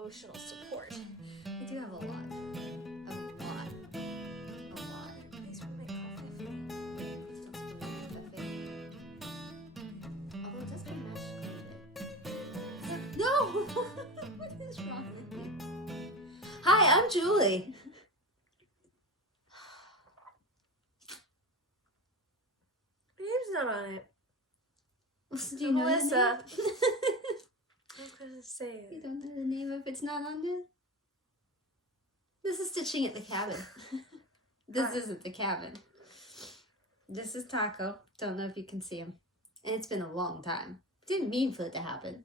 emotional support. I do have a lot. A lot. Please make coffee for me. Please don't spill the cafe. Although it does kind of match quite a bit. No! What is wrong with me? Hi, I'm Julie. My name's not on it. Do you know the Melissa. name? I'm gonna say it. You don't know the name if it's not on there? This is Stitching at the Cabin. This Hi. isn't the cabin. This is Taco. Don't know if you can see him. And it's been a long time. Didn't mean for it to happen.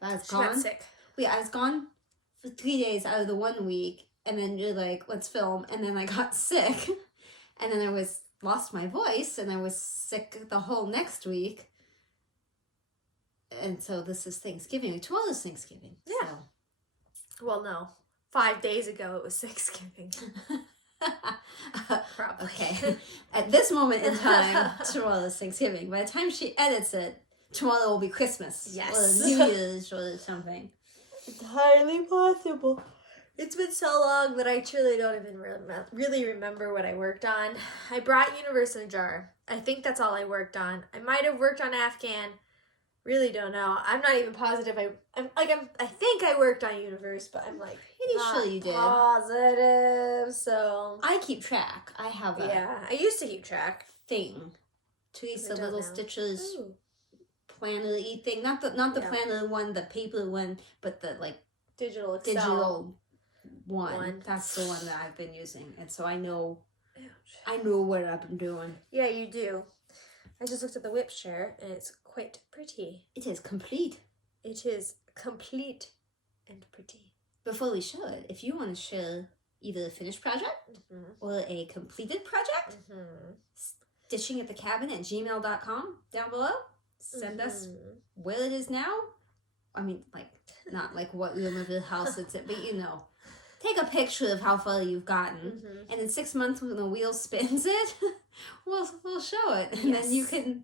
But I was She got gone. sick. Wait, I was gone for 3 days out of the 1 week. And then you're like, let's film. And then I got sick. And then I lost my voice. And I was sick the whole next week. And so this is Thanksgiving. Tomorrow's Thanksgiving. Yeah. Well, no. 5 days ago, it was Thanksgiving. Probably. Okay. At this moment in time, tomorrow's Thanksgiving. By the time she edits it, tomorrow will be Christmas. Yes. Or New Year's or something. Entirely possible. It's been so long that I truly don't even really remember what I worked on. I brought Universe in a jar. I think that's all I worked on. I might have worked on Afghan. Really don't know. I'm not even positive. I think I worked on Universe, but I'm like Pretty not sure you did. positive. So I keep track. I have a yeah, I used to keep track. thing. Teresa I don't Little know. Stitches Ooh. planner-y thing. Not the Yeah. planner one, the paper one, but the like Digital Excel. digital one. One. That's the one that I've been using. And so I know Ouch. what I've been doing. Yeah, you do. I just looked at the WIP share, and it's quite pretty. It is complete. It is complete and pretty. Before we show it, if you want to share either a finished project Mm-hmm. or a completed project, StitchingAtTheCabin@gmail.com down below. Send us where it is now. I mean, like, not like what room of the house it's in, but you know. Take a picture of how far you've gotten, and in 6 months when the wheel spins it, we'll show it, and then you can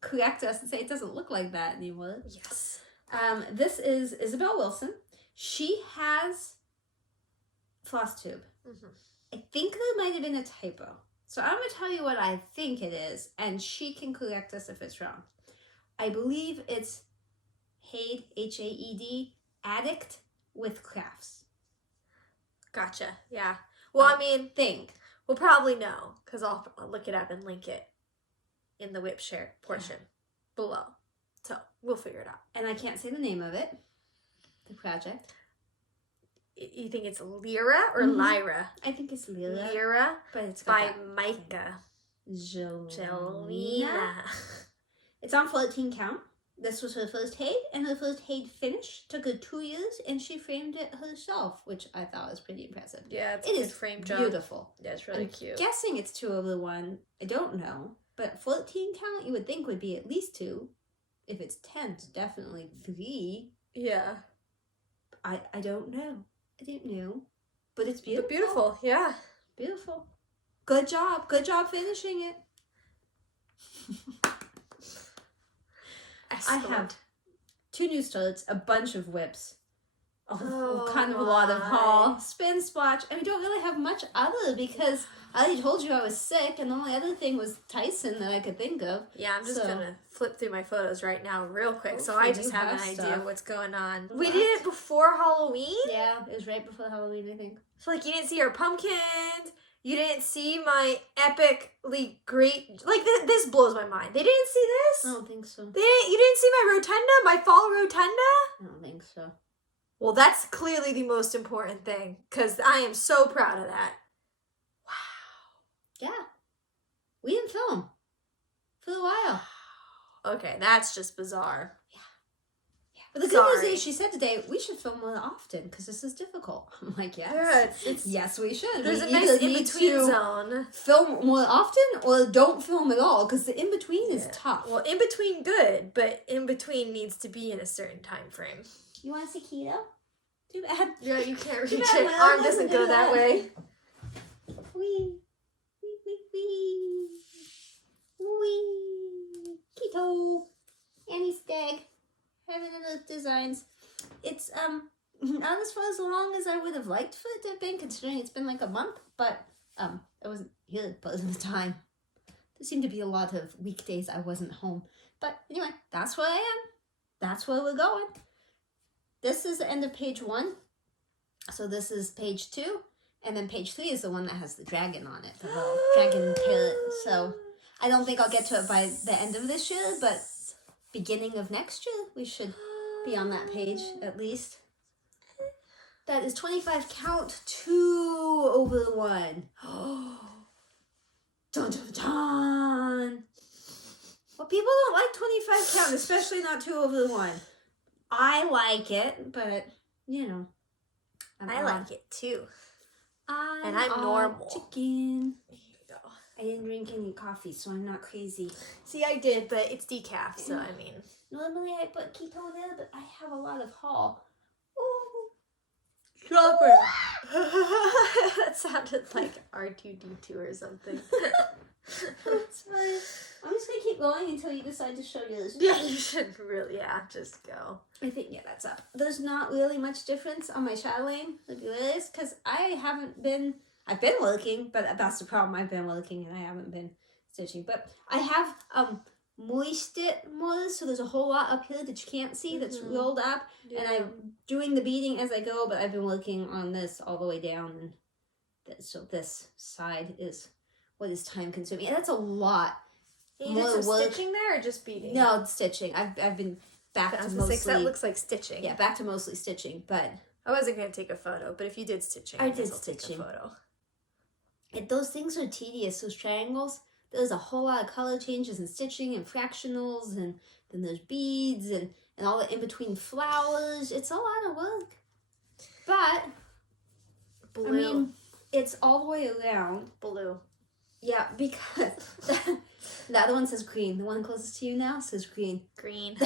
correct us and say it doesn't look like that anymore. Yes. This is Isabelle Wilson. She has FlossTube. I think there might have been a typo. So I'm going to tell you what I think it is, and she can correct us if it's wrong. I believe it's HAED, H-A-E-D, addict with crafts. Gotcha. Yeah. Well, I mean, Think. we'll probably know because I'll look it up and link it in the WIP share portion below. So we'll figure it out. And I can't say the name of it. The project. You think it's Lyra or Lyra? I think it's Lyra. Lyra But it's by got Myka. Jelina. It's on 14 count. This was her first HAED, and her first HAED finish took her 2 years, and she framed it herself, which I thought was pretty impressive. Yeah, it's It a good is frame job. beautiful. Yeah, it's really I'm cute. guessing it's 2/1. I don't know, but 14 count you would think would be at least 2. If it's 10, it's definitely 3. Yeah. I don't know. I don't know, but it's beautiful. But beautiful, yeah. Beautiful. Good job. Good job finishing it. I have 2 new starts, a bunch of whips, kind of a lot of haul, spin splotch, and we don't really have much other because I already told you I was sick, and the only other thing was Tyson that I could think of. Yeah, I'm just gonna flip through my photos right now real quick, so Hopefully I just you have an have idea stuff. of what's going on. We did it before Halloween? Yeah, it was right before Halloween, I think. So, like, you didn't see our pumpkins, you didn't see my epically great, like, this blows my mind. They didn't see this? I don't think so. You didn't see my rotunda, my fall rotunda? I don't think so. Well, that's clearly the most important thing, because I am so proud of that. Yeah. We didn't film for a while. Okay, that's just bizarre. But the good news is, she said today, we should film more often because this is difficult. I'm like, yes. Yeah, it's yes, we should. There's we a nice either need in-between to zone. film more often or don't film at all because the in-between is tough. Well, in-between good, but in-between needs to be in a certain time frame. You want to see keto? Too bad. Yeah, you can't reach Too it. bad, my Arm doesn't go that way. Wee. Wee, wee, wee. Wee. Keto. Annie Stag. Having those designs. It's, not as far as long as I would have liked for it to have been, considering it's been like a month, but it wasn't really pleasant of the time. There seemed to be a lot of weekdays I wasn't home. But anyway, that's where I am. That's where we're going. This is the end of page 1. So this is page 2. And then page 3 is the one that has the dragon on it. The little dragon parrot. So I don't think I'll get to it by the end of this year, but beginning of next year, we should be on that page at least. That is 25 count, 2 over 1. Dun dun dun! Well, people don't like 25 count, especially not 2 over 1. I like it, but, you know. I like it too. And I'm normal. Chicken. There you go. I didn't drink any coffee, so I'm not crazy. See, I did, but it's decaf, so I mean. Normally I put keto there, but I have a lot of Hall. Dropper. That sounded like R2D2 or something. That's fine. I'm just gonna keep going until you decide to show yours. Yeah, you should really, just go. I think, yeah, that's up. There's not really much difference on my Chatelaine, like it is, because I've been working, but that's the problem. I've been working and I haven't been stitching. But I have moist it more, so there's a whole lot up here that you can't see that's rolled up. Yeah. And I'm doing the beading as I go, but I've been working on this all the way down. And so this side is what is time consuming. And that's a lot. You did some stitching there or just beading? No, it's stitching. I've been back to mostly... That looks like stitching. Yeah, back to mostly stitching, but... I wasn't going to take a photo, but if you did stitching, I did stitching. Take a photo. And those things are tedious, those triangles. There's a whole lot of color changes and stitching and fractionals, and then there's beads and all the in-between flowers. It's a lot of work. But, blue. I mean, it's all the way around. Blue. Yeah, because the other one says green. The one closest to you now says green. Green.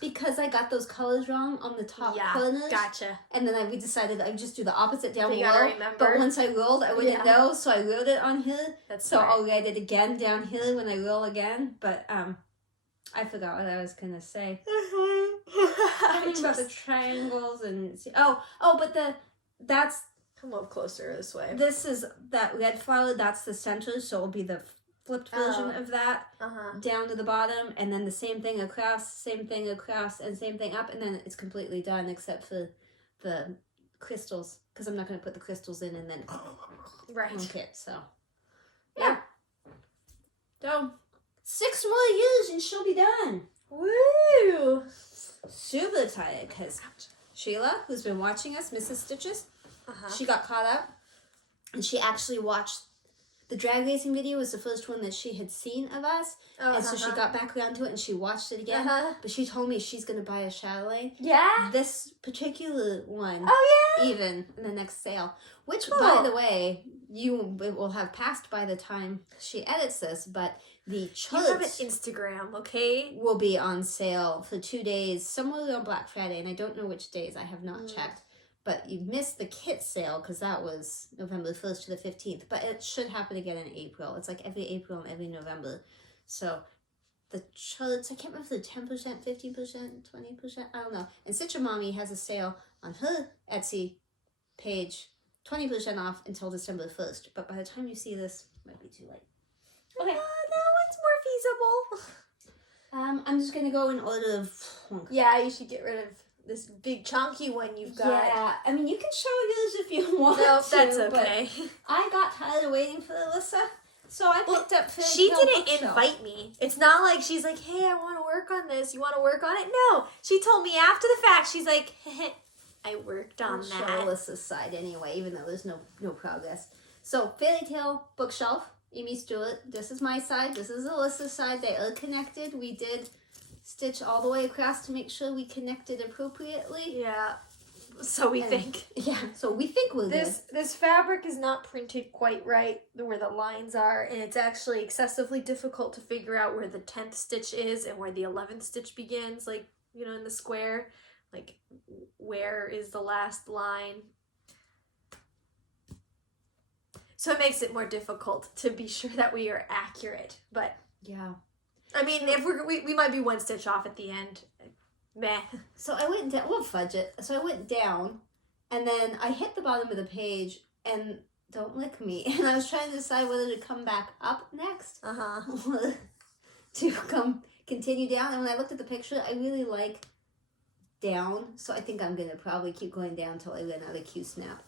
Because I got those colors wrong on the top corners. Gotcha. And then we decided I would just do the opposite down below. Remember. But once I rolled, I wouldn't know, so I rolled it on here. That's so I'll write it again down here when I roll again. But I forgot what I was gonna say. Something about the triangles and but that's. Come up closer this way. This is that red flower. That's the center, so it'll be the flipped version of that down to the bottom, and then the same thing across, and same thing up, and then it's completely done except for the crystals, because I'm not going to put the crystals in and then link it. So yeah. So 6 more years and she'll be done. Woo! Super tired because Sheila, who's been watching us, Mrs. Stitches. She got caught up, and she actually watched the drag racing video. Was the first one that she had seen of us, and so she got back around to it and she watched it again. But she told me she's gonna buy a Chatelaine. Yeah. This particular one. Oh yeah. Even in the next sale, which by the way, it will have passed by the time she edits this, but the charts. You have an Instagram, okay? Will be on sale for 2 days, somewhere on Black Friday, and I don't know which days. I have not checked. But you missed the kit sale because that was November 1st to the 15th. But it should happen again in April. It's like every April and every November. So the charts, I can't remember if they're 10%, 15%, 20%. I don't know. And Stitcher Mommy has a sale on her Etsy page, 20% off until December 1st. But by the time you see this, it might be too late. Okay. That one's more feasible. I'm just going to go in order of... Yeah, you should get rid of this big chunky one you've got. Yeah, I mean, you can show yours if you want to. No, that's okay. I got tired of waiting for Alyssa, so I picked up Fairy She Tale didn't Bookshelf. invite me. It's not like she's like, hey, I want to work on this. You want to work on it? No. She told me after the fact, she's like, I worked on that. Show Alyssa's side anyway, even though there's no progress. So, Fairy Tale Bookshelf, Amy Stewart. This is my side. This is Alyssa's side. They are connected. We did stitch all the way across to make sure we connected appropriately. Yeah. So we think. Yeah, so we think we'll do. This fabric is not printed quite right where the lines are, and it's actually excessively difficult to figure out where the 10th stitch is and where the 11th stitch begins, like, you know, in the square. Like, where is the last line? So it makes it more difficult to be sure that we are accurate, but... Yeah. I mean, if we might be one stitch off at the end. Meh. So I went down, we'll fudge it. So I went down And then I hit the bottom of the page and don't lick me. And I was trying to decide whether to come back up next. To continue down. And when I looked at the picture, I really like down. So I think I'm going to probably keep going down until I run out of Q-snap.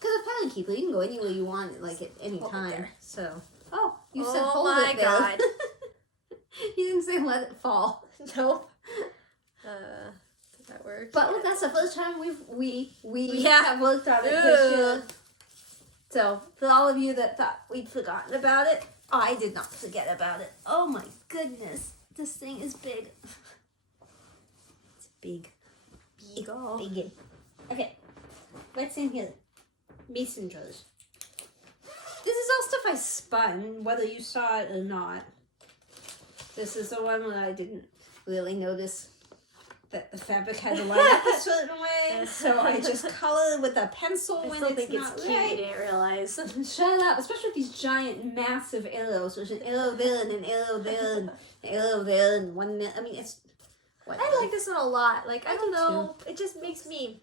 Because it's probably keep it. You can go anywhere you want, like at any time. So, you said hold it there. Oh my God. You didn't say let it fall. Nope. Did that work? But look, that's the first time we have worked on it this year. So, for all of you that thought we'd forgotten about it, I did not forget about it. Oh my goodness. This thing is big. It's big. Big. Okay. What's in here? Mason jars. This is all stuff I spun, whether you saw it or not. This is the one where I didn't really notice that the fabric had to line up a certain way, so I just colored with a pencil when it's not cute. right. You didn't realize. Shut up, especially with these giant, massive arrows. There's an arrow there and an arrow there and an arrow there and 1 minute. I mean, it's... I like this one a lot. Like, I don't know. It just makes me...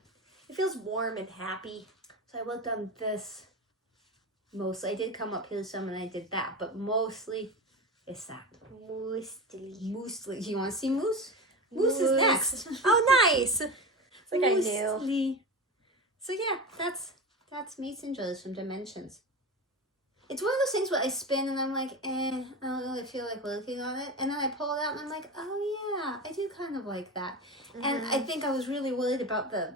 It feels warm and happy. So I worked on this mostly. I did come up here some and I did that, but mostly it's that. Mostly. Do you want to see moose? Moose is next. Oh, nice. It's like I knew. So yeah, that's Mason jars from Dimensions. It's one of those things where I spin and I'm like, I don't really feel like working on it. And then I pull it out and I'm like, oh yeah, I do kind of like that. Mm-hmm. And I think I was really worried about the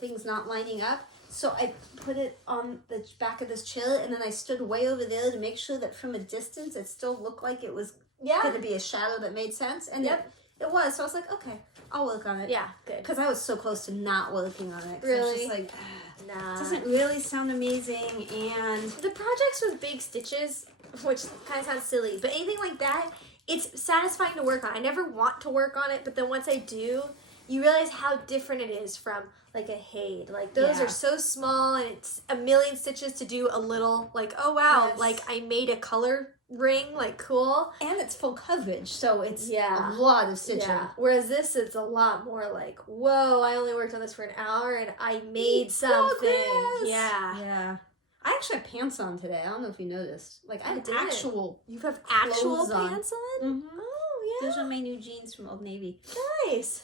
things not lining up. So I put it on the back of this chair and then I stood way over there to make sure that from a distance it still looked like it was going to be a shadow that made sense. And it was. So I was like, okay, I'll work on it. Yeah, good. Because I was so close to not working on it. Really? I was just like, nah. It doesn't really sound amazing. And the projects with big stitches, which kind of sounds silly, but anything like that, it's satisfying to work on. I never want to work on it, but then once I do, you realize how different it is from like a HAED. Like those are so small and it's a million stitches to do a little, like, oh wow, like I made a color ring, like cool. And it's full coverage, so it's a lot of stitching. Yeah. Whereas this, it's a lot more like, whoa, I only worked on this for an hour and I made something. Yeah. I actually have pants on today. I don't know if you noticed. Like I have actual. You have actual pants on? Mm-hmm. Oh yeah. Those are my new jeans from Old Navy. Nice.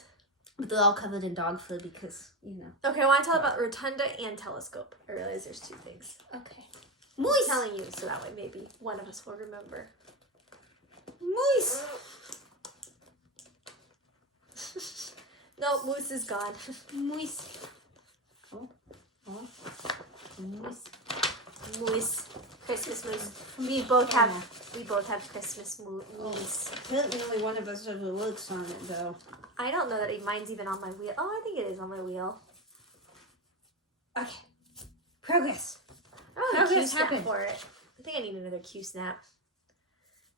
But they're all covered in dog fur because, you know. Okay, I want to tell about rotunda and telescope. I realize there's two things. Okay. Moose. I'm telling you, so that way maybe one of us will remember. Moose. No, moose is gone. Moose. Oh. Moose. Moose. Christmas moose. We both have Christmas moose. Apparently only one of us ever works on it though. I don't know that mine's even on my wheel. Oh, I think it is on my wheel. Okay. Progress. Oh, Q snap for it. I think I need another Q snap.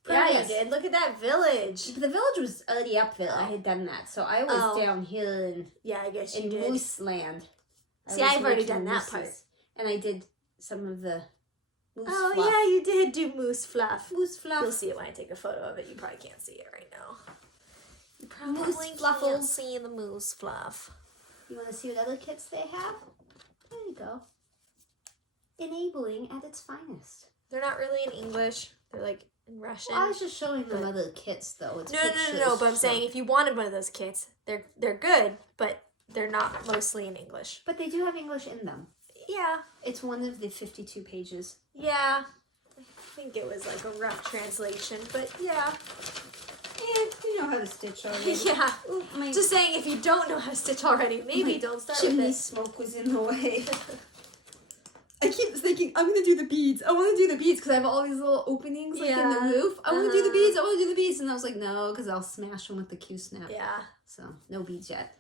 Yeah, you did. Look at that village. The village was already up there. I had done that. So I was down here in I guess you did. Moose Land. See, I've already done that part. And I did some of the moose fluff. Oh, yeah, you did do moose fluff. Moose fluff. You'll see it when I take a photo of it. You probably can't see it right now. You probably can't see the moose fluff. You want to see what other kits they have? There you go. Enabling at its finest. They're not really in English. They're like in Russian. Well, I was just showing them other kits though. It's no. But I'm saying if you wanted one of those kits, they're good, but they're not mostly in English. But they do have English in them. Yeah. It's one of the 52 pages. Yeah. I think it was like a rough translation, but yeah. You know how to stitch already. Yeah. Ooh, just saying, if you don't know how to stitch already, maybe don't start with it. Chimney smoke was in the way. I keep thinking, I'm going to do the beads. I want to do the beads because I have all these little openings like in the roof. I want to do the beads. I want to do the beads. And I was like, no, because I'll smash them with the Q-snap. Yeah. So, no beads yet.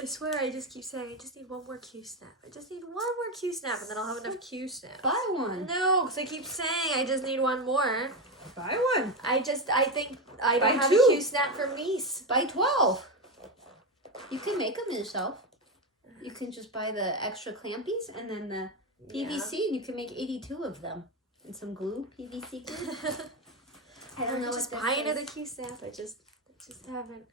I swear, I just keep saying, I just need one more Q-snap. I just need one more Q-snap, and then I'll have enough Q-snaps. Buy one. No, because I keep saying I just need one more. Buy one. I think I don't have a Q-snap for Mies. Buy 12. You can make them yourself. You can just buy the extra clampies and then the PVC, and you can make 82 of them. And some glue, PVC glue. I don't know what that buy another Q-snap. I just haven't.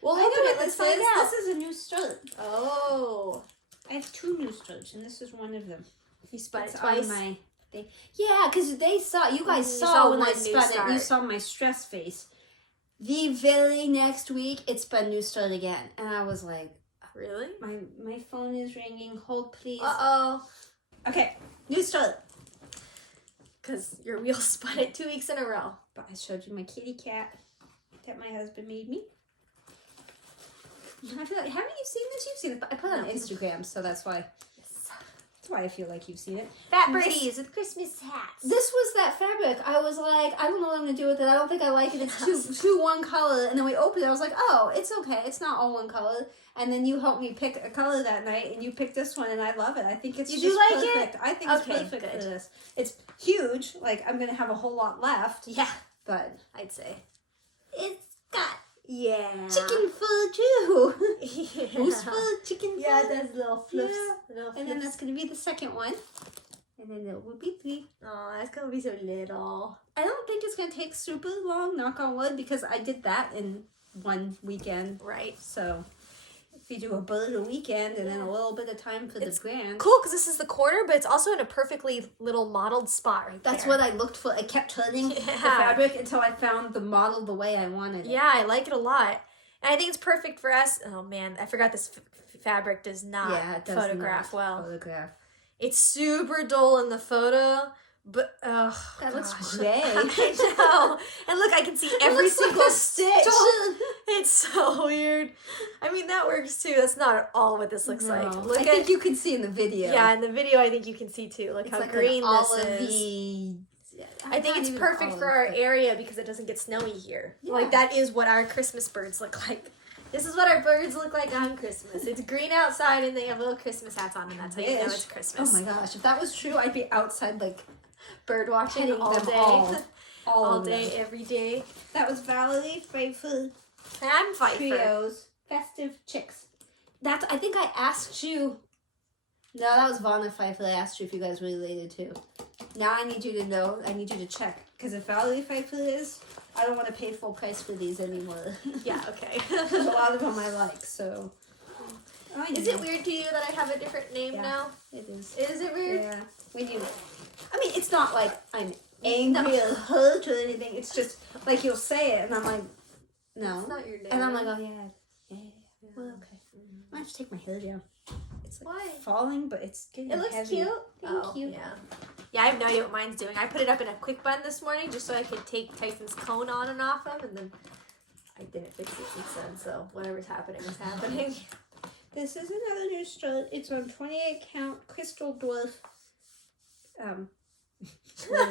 Well, open it. Let's find out. This is a new start. Oh. I have 2 new starts, and this is one of them. You spun It's it twice? on my thing. Yeah, because you guys You saw saw when I one new spun it. start. You saw my stress face. The very next week, it spun new start again. And I was like, Really? my phone is ringing. Hold, please. Uh-oh. Okay, new start. Because your wheel spun it 2 weeks in a row. But I showed you my kitty cat that my husband made me. I feel like, haven't you seen this? You've seen it. I put it on Instagram, so that's why. That's why I feel like you've seen it. Fat birdies with Christmas hats. This was that fabric. I was like, I don't know what I'm going to do with it. I don't think I like it. It's too one color. And then we opened it. I was like, oh, it's okay. It's not all one color. And then you helped me pick a color that night, and you picked this one, and I love it. I think it's You do like perfect. it? I think it's perfect for this. It's huge. Like, I'm going to have a whole lot left. Yeah. But I'd say. it's got Yeah. chicken fur, too. Yeah. Who's fur? Chicken fur. Yeah, it does little flips. Yeah. Little And then flips. that's going to be the second one. And then there will be 3. Oh, that's going to be so little. I don't think it's going to take super long, knock on wood, because I did that in one weekend. Right. So if you do a bird a weekend and then a little bit of time for the grand. Cool, because this is the corner, but it's also in a perfectly little modeled spot right That's there. what I looked for. I kept turning the fabric until I found the model the way I wanted it. Yeah, I like it a lot. And I think it's perfect for us. Oh, man, I forgot this fabric does not it does photograph not well. Photograph. It's super dull in the photo, but that looks gray. I know. And look, I can see every single stitch. It's so weird. I mean, that works too. That's not at all what this looks like. Look I think you can see in the video. Yeah, in the video, I think you can see too. Look it's how like green an this is. I think it's perfect for our area because it doesn't get snowy here. Yeah. Like, that is what our Christmas birds look like. This is what our birds look like on Christmas. It's green outside and they have little Christmas hats on, and that's how you know it's Christmas. Oh my gosh, if that was true, I'd be outside like Bird watching petting all them day. All of day, them. every day. That was Valerie Faithful And I'm Pfeiffer. Trios Festive Chicks. That's, I think I asked you. No, that was Vonna Pfeiffer. I asked you if you guys were related too. Now I need you to know. I need you to check. Because if Valerie Pfeiffer is, I don't want to pay full price for these anymore. Yeah, okay. There's a lot of them I like, so. Is it weird to you that I have a different name now? It is. Is it weird? Yeah. When you, I mean, it's not like I'm angry or hurt or anything. It's just like you'll say it, and I'm like, no. It's not your name. And I'm like, oh yeah. Well, okay. I might have to take my hair down. It's like Why? falling, but it's getting It looks heavy. cute. Thank you. Yeah. Yeah, I have no idea what mine's doing. I put it up in a quick bun this morning just so I could take Tyson's cone on and off him, and then I didn't fix it since then, so whatever's happening is happening. This is another new strut. It's on 28 count Crystal Dwarf. I was Squirrel.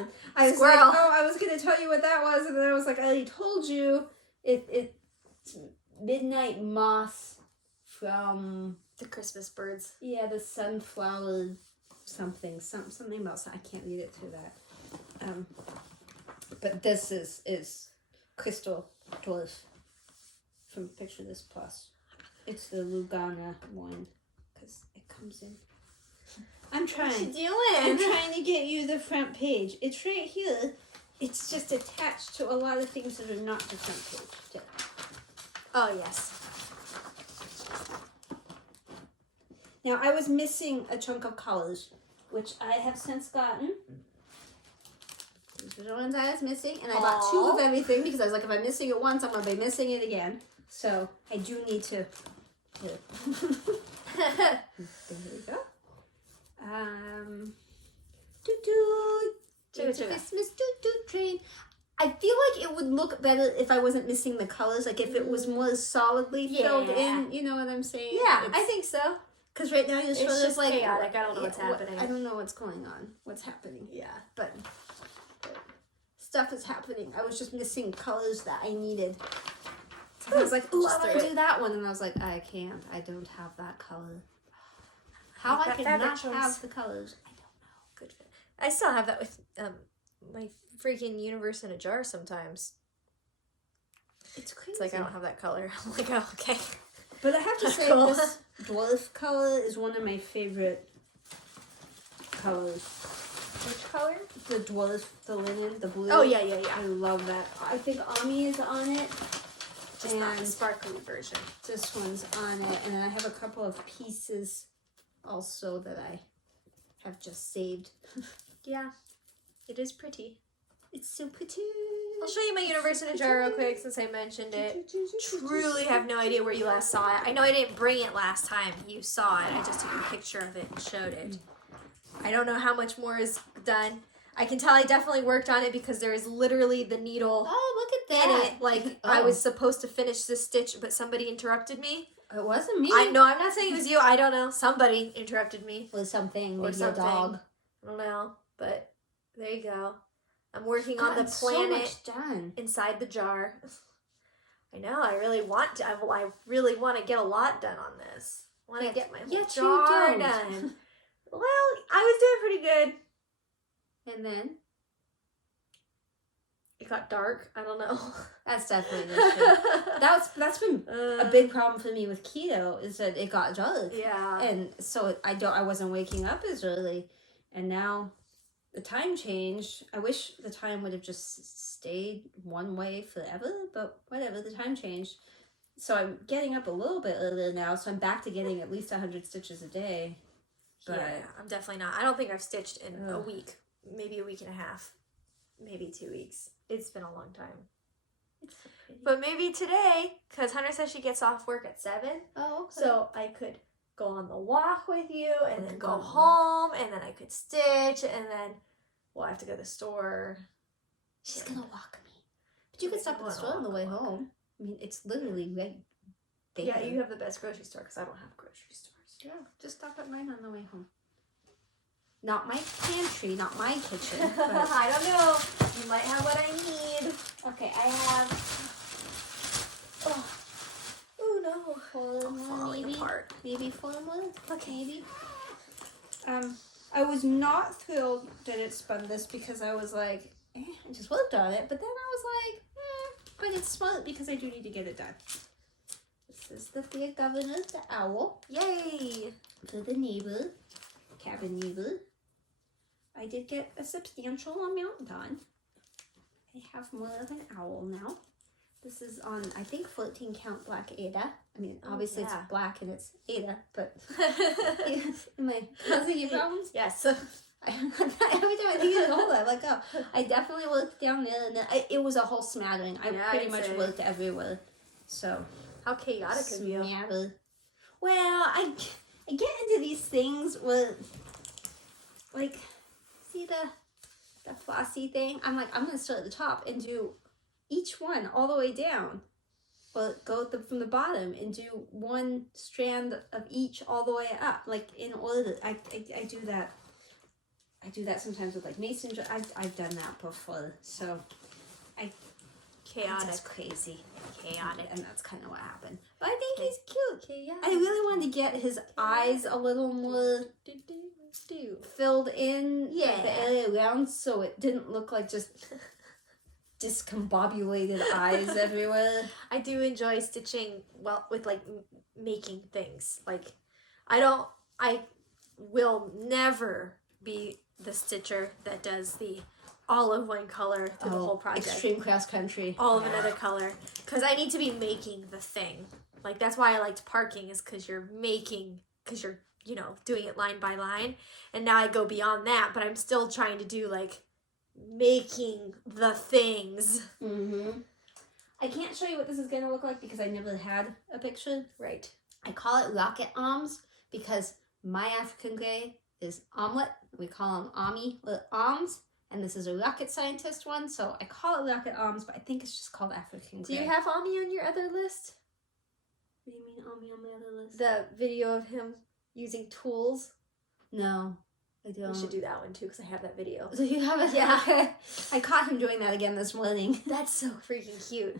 like, oh, I was going to tell you what that was, and then I was like, I already told you. It's Midnight Moss from... The Christmas birds. Yeah, the sunflower something else. I can't read it through that. But this is Crystal Dwarf from Picture This Plus. It's the Lugana one because it comes in. I'm trying. What you I'm doing? trying to get you the front page. It's right here. It's just attached to a lot of things that are not the front page. Yeah. Oh, yes. Now, I was missing a chunk of colors, which I have since gotten. These are the ones I was missing, and I bought 2 of everything because I was like, if I'm missing it once, I'm going to be missing it again. So, I do need to... There we go. It's a Christmas train. I feel like it would look better if I wasn't missing the colors, like if it was more solidly filled in, you know what I'm saying? Yeah, I think so. Because right now you're It's sort of just like chaotic. I don't know what's happening. I don't know what's going on. What's happening? Yeah. But stuff is happening. I was just missing colors that I needed. So I was like, ooh, I want to do that one. And I was like, I can't. I don't have that color. How I can not have the colors, I don't know. Good. I still have that with my freaking universe in a jar sometimes. It's crazy. It's like I don't have that color. I'm like, oh, okay. But I have to say, Cool. this dwarf color is one of my favorite colors. Which color? The dwarf, the linen, the blue. Oh, yeah. I love that. I think Ami is on it. Just not the sparkly version. This one's on it. And then I have a couple of pieces also that I have just saved. Yeah, it is pretty. It's so pretty. I'll show you my universe in a jar real quick since I mentioned it. Truly have no idea where you last saw it. I know I didn't bring it last time you saw it. I just took a picture of it and showed it. I don't know how much more is done. I can tell I definitely worked on it because there is literally the needle look at in that. it. Like, I was supposed to finish this stitch, but somebody interrupted me. It wasn't me. I'm not saying it was you. I don't know. Somebody interrupted me. Or something. Or Maybe something. a dog. I don't know. But there you go. I'm working God, on the planet so much done. inside the jar. I know. I really want to. I really want to get a lot done on this. I want to get my whole jar done. Well, I was doing pretty good. And then? It got dark. I don't know. That's definitely the issue. That's been a big problem for me with keto, is that it got dark. Yeah. And so I wasn't waking up as early. And now the time changed. I wish the time would have just stayed one way forever, but whatever, the time changed. So I'm getting up a little bit earlier now, so I'm back to getting at least 100 stitches a day. But yeah, I'm definitely not. I don't think I've stitched in a week. Maybe a week and a half. Maybe 2 weeks. It's been a long time. It's so pretty. But maybe today, because Hunter says she gets off work at 7. Oh, okay. So I could go on the walk with you and then go home and then I could stitch and then, well, I have to go to the store. She's going to walk me. But you can stop at the store on the way home. I mean, it's literally right there. Yeah, you have the best grocery store because I don't have grocery stores. Yeah, just stop at mine on the way home. Not my pantry, not my kitchen. But... I don't know. You might have what I need. Okay, I have... Oh no. 4 more, falling maybe? apart. Maybe 4 more? Okay, maybe. I was not thrilled that it spun this because I was like, I just worked on it. But then I was like, but it's smart because I do need to get it done. This is the dear governor, the owl. Yay! For the neighbor, cabin neighbor. I did get a substantial amount done. I have more of an owl now. This is on, I think, 14 count black Ada. I mean, obviously it's black and it's Ada, but am I causing you problems? Yes. Every time I think of it, hold on, I'm like, oh, I definitely worked down there, and then it was a whole smattering. I pretty much worked everywhere. So how chaotic of you. Well, I get into these things with, like, see the flossy thing? I'm like, I'm going to start at the top and do each one all the way down. Well, go from the bottom and do one strand of each all the way up, like in order. I do that. I do that sometimes with like mason. I've done that before, so chaotic. That's crazy. Chaotic. And that's kind of what happened. But I think he's cute. Chaotic. I really wanted to get his eyes a little more filled in. Yeah. The area around so it didn't look like just discombobulated eyes everywhere. I do enjoy stitching with like making things. Like I will never be the stitcher that does the all of one color through the whole project. Extreme cross country. All of another color. Because I need to be making the thing. Like, that's why I liked parking, is because you're doing it line by line. And now I go beyond that, but I'm still trying to do, like, making the things. Mm-hmm. I can't show you what this is going to look like because I never had a picture. Right. I call it rocket arms because my African gray is omelet. We call them arms. And this is a rocket scientist one, so I call it rocket arms, but I think it's just called African gray. Do you have Ami on your other list? What do you mean Ami on my other list? The video of him using tools? No, I don't. We should do that one too, because I have that video. So you have it? Yeah. Okay. I caught him doing that again this morning. That's so freaking cute.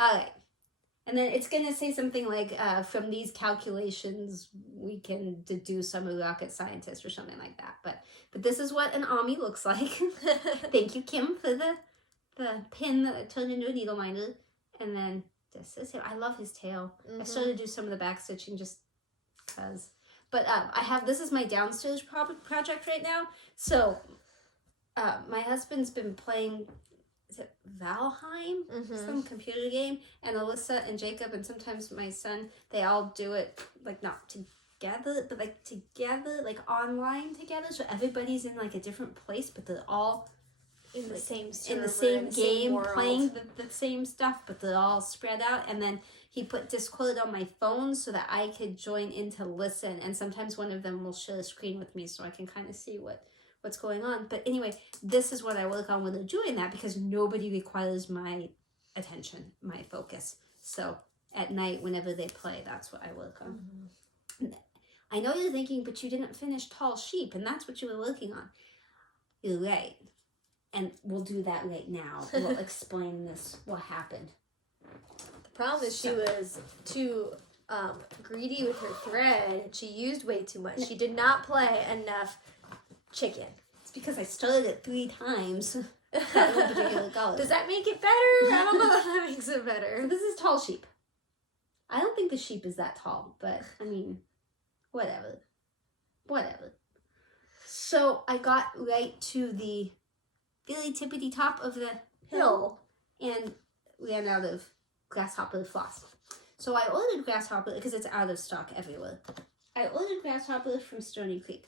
Alright. And then it's going to say something like, from these calculations, we can deduce I'm a rocket scientist or something like that. But this is what an Ami looks like. Thank you, Kim, for the pin that turned into a needle minder. And then this is him. I love his tail. Mm-hmm. I started to do some of the back stitching just because. But this is my downstairs project right now. So my husband's been playing... Is it Valheim? Mm-hmm. Some computer game. And Alyssa and Jacob and sometimes my son, they all do it, like not together together, but like together, like online together. So everybody's in like a different place, but they're all in the same server, in the same game, world. playing the same stuff, but they're all spread out. And then he put Discord on my phone so that I could join in to listen. And sometimes one of them will share a screen with me so I can kind of see what's going on. But anyway, this is what I work on when they're doing that, because nobody requires my attention, my focus. So at night, whenever they play, that's what I work on. Mm-hmm. I know you're thinking, but you didn't finish Tall Sheep, and that's what you were working on. You're right. And we'll do that right now. We'll explain what happened. The problem is she was too greedy with her thread, and she used way too much. She did not play enough chicken. It's because I started it 3 times. That one particular color. Does that make it better? I don't know if that makes it better. So this is Tall Sheep. I don't think the sheep is that tall, but I mean, whatever. So I got right to the really tippity top of the hill and ran out of grasshopper frost. So I ordered grasshopper because it's out of stock everywhere. I ordered grasshopper from Stony Creek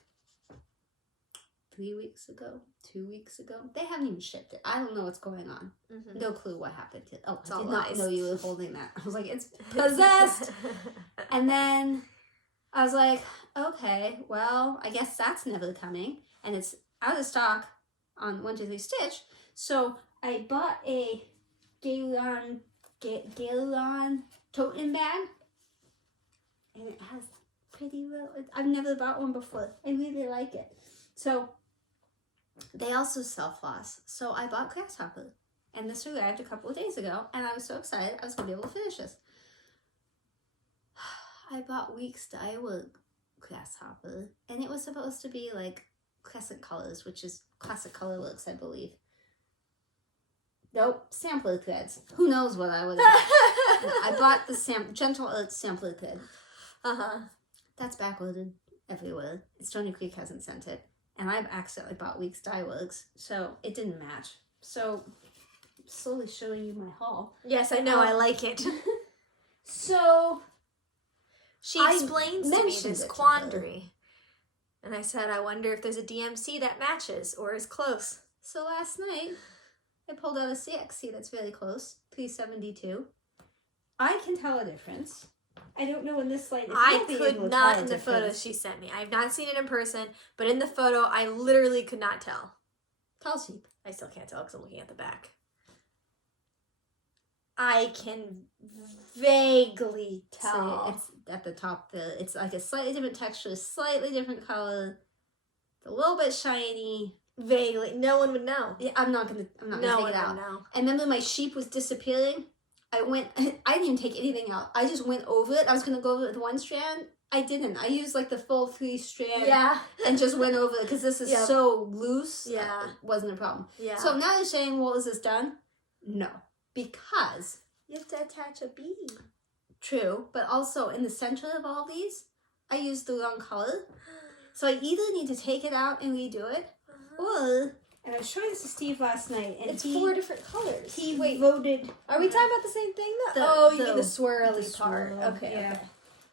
3 weeks ago, 2 weeks ago. They haven't even shipped it. I don't know what's going on. Mm-hmm. No clue what happened to it. Oh, I did not know you were holding that. I was like, it's possessed. And then I was like, okay, well, I guess that's never coming. And it's out of stock on 123 Stitch. So I bought a Gallon toting bag. And it has pretty little, I've never bought one before. I really like it. So they also sell floss. So I bought grasshopper. And this arrived a couple of days ago. And I was so excited I was going to be able to finish this. I bought Weeks Dyework grasshopper. And it was supposed to be like Crescent Colors, which is Classic Color Works, I believe. Nope, sampler threads. Who knows what I would have bought. I bought the Gentle Earth sampler thread. That's backordered everywhere. Stony Creek hasn't sent it. And I've accidentally bought Weeks Dyeworks, so it didn't match. So, slowly showing you my haul. Yes, I know, I like it. So, she explains to me this quandary. And I said, I wonder if there's a DMC that matches or is close. So last night, I pulled out a CXC that's very close, 372. I can tell a difference. I don't know in this light. I could not in the photos she sent me. I have not seen it in person, but in the photo, I literally could not tell. Tall Sheep. I still can't tell because I'm looking at the back. I can vaguely tell. So it's at the top. It's like a slightly different texture, slightly different color. It's a little bit shiny. Vaguely. No one would know. Yeah, I'm not gonna take it out. Know. And then when my sheep was disappearing, I didn't even take anything out. I just went over it. I was gonna go over it with one strand. I didn't. I used like the full 3 strand. Yeah. And just went over it because this is so loose. Yeah. It wasn't a problem. Yeah. So now you're saying, well, is this done? No. Because you have to attach a bead. True. But also in the center of all these, I used the wrong color. So I either need to take it out and redo it, or, and I was showing this to Steve last night, and it's 4 different colors. He voted. Are we talking about the same thing though? You mean the swirly part. Okay, yeah. Okay.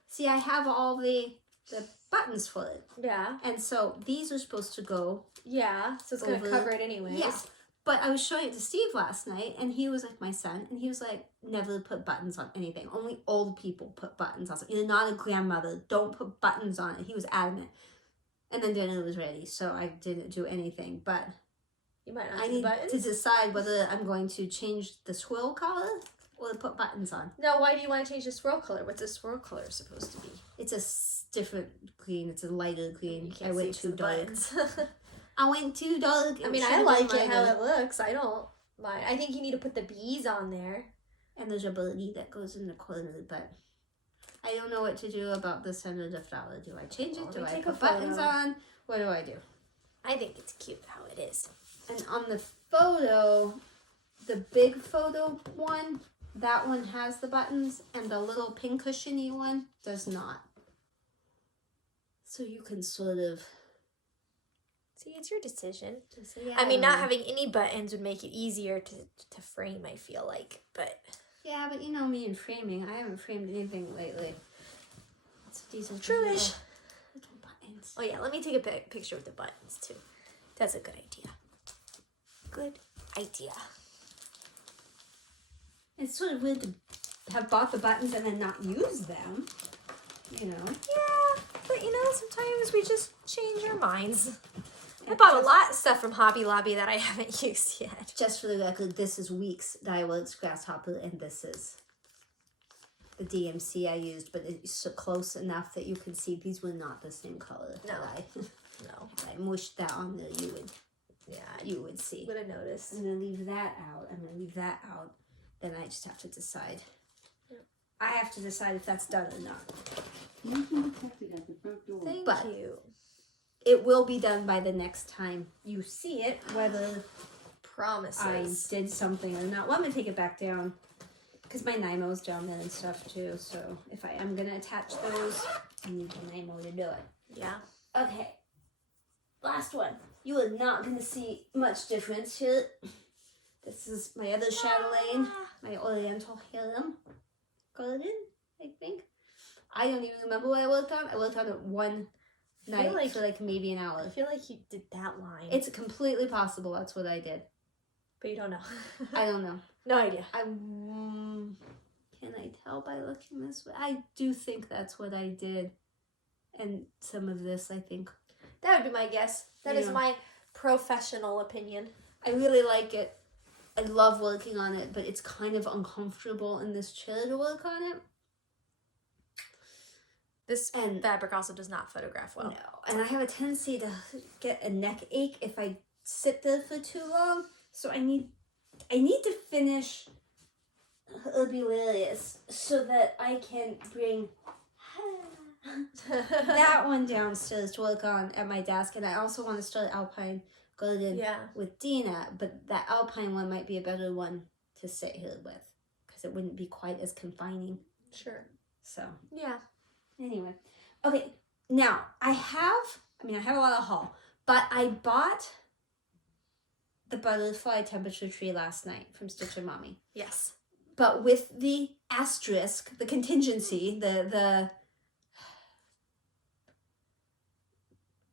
See, I have all the buttons for it. Yeah. And so these are supposed to go. Yeah. So it's going to cover it anyways. Yeah. But I was showing it to Steve last night, and he was like, my son, and he was like, never put buttons on anything. Only old people put buttons on something. You're not a grandmother. Don't put buttons on it. He was adamant. And then dinner was ready, so I didn't do anything. But you might not I need to decide whether I'm going to change the swirl color or put buttons on. No, why do you want to change the swirl color? What's the swirl color supposed to be? It's a different green. It's a lighter green. You can't I went too dark. Buttons. I went too dark. I mean, I like it how it looks. I don't mind. I think you need to put the bees on there. And there's a birdie that goes in the corner, but I don't know what to do about the center of the flower. Do I change it? Do I put buttons on? What do I do? I think it's cute how it is. And on the photo, the big photo one, that one has the buttons, and the little pin cushiony one does not. So you can sort of... See, it's your decision. Yeah, I mean, not having any buttons would make it easier to frame, I feel like, but... Yeah, but you know me and framing. I haven't framed anything lately. So these are true-ish. buttons. Oh yeah, let me take a picture of the buttons too. That's a good idea. Good idea. It's sort of weird to have bought the buttons and then not use them, you know. Yeah, but you know, sometimes we just change our minds. I bought a lot of stuff from Hobby Lobby that I haven't used yet. Just for the record, this is Weeks Dyeworks Grasshopper, and this is the DMC I used, but it's so close enough that you can see these were not the same color. No. No. If I mushed that on there, you would see. Would have noticed. I'm going to leave that out. I'm going to leave that out. Then I just have to decide. Yep. I have to decide if that's done or not. Thank you. It will be done by the next time you see it, whether Promises. I did something or not. Well, I'm going to take it back down because my Nymo's down there and stuff too. So if I am going to attach those, I need the Nymo to do it. Yeah. Okay. Last one. You are not going to see much difference here. This is my other Chatelaine, my Oriental Harem garden, I think. I don't even remember what I worked on. I worked on it one night for like maybe an hour. I feel like you did that line. It's completely possible that's what I did. But you don't know. I don't know. No idea. Can I tell by looking this way? I do think that's what I did. And some of this, I think. That would be my guess. That is my professional opinion. I really like it. I love working on it, but it's kind of uncomfortable in this chair to work on it. This fabric also does not photograph well. No, and I have a tendency to get a neck ache if I sit there for too long. So I need to finish Mirabilia so that I can bring that one downstairs to work on at my desk. And I also want to start Alpine Garden with Dina, but that Alpine one might be a better one to sit here with because it wouldn't be quite as confining. Sure. So yeah. Anyway, okay. Now I have a lot of haul, but I bought the butterfly temperature tree last night from Stitcher Mommy. Yes. But with the asterisk, the contingency,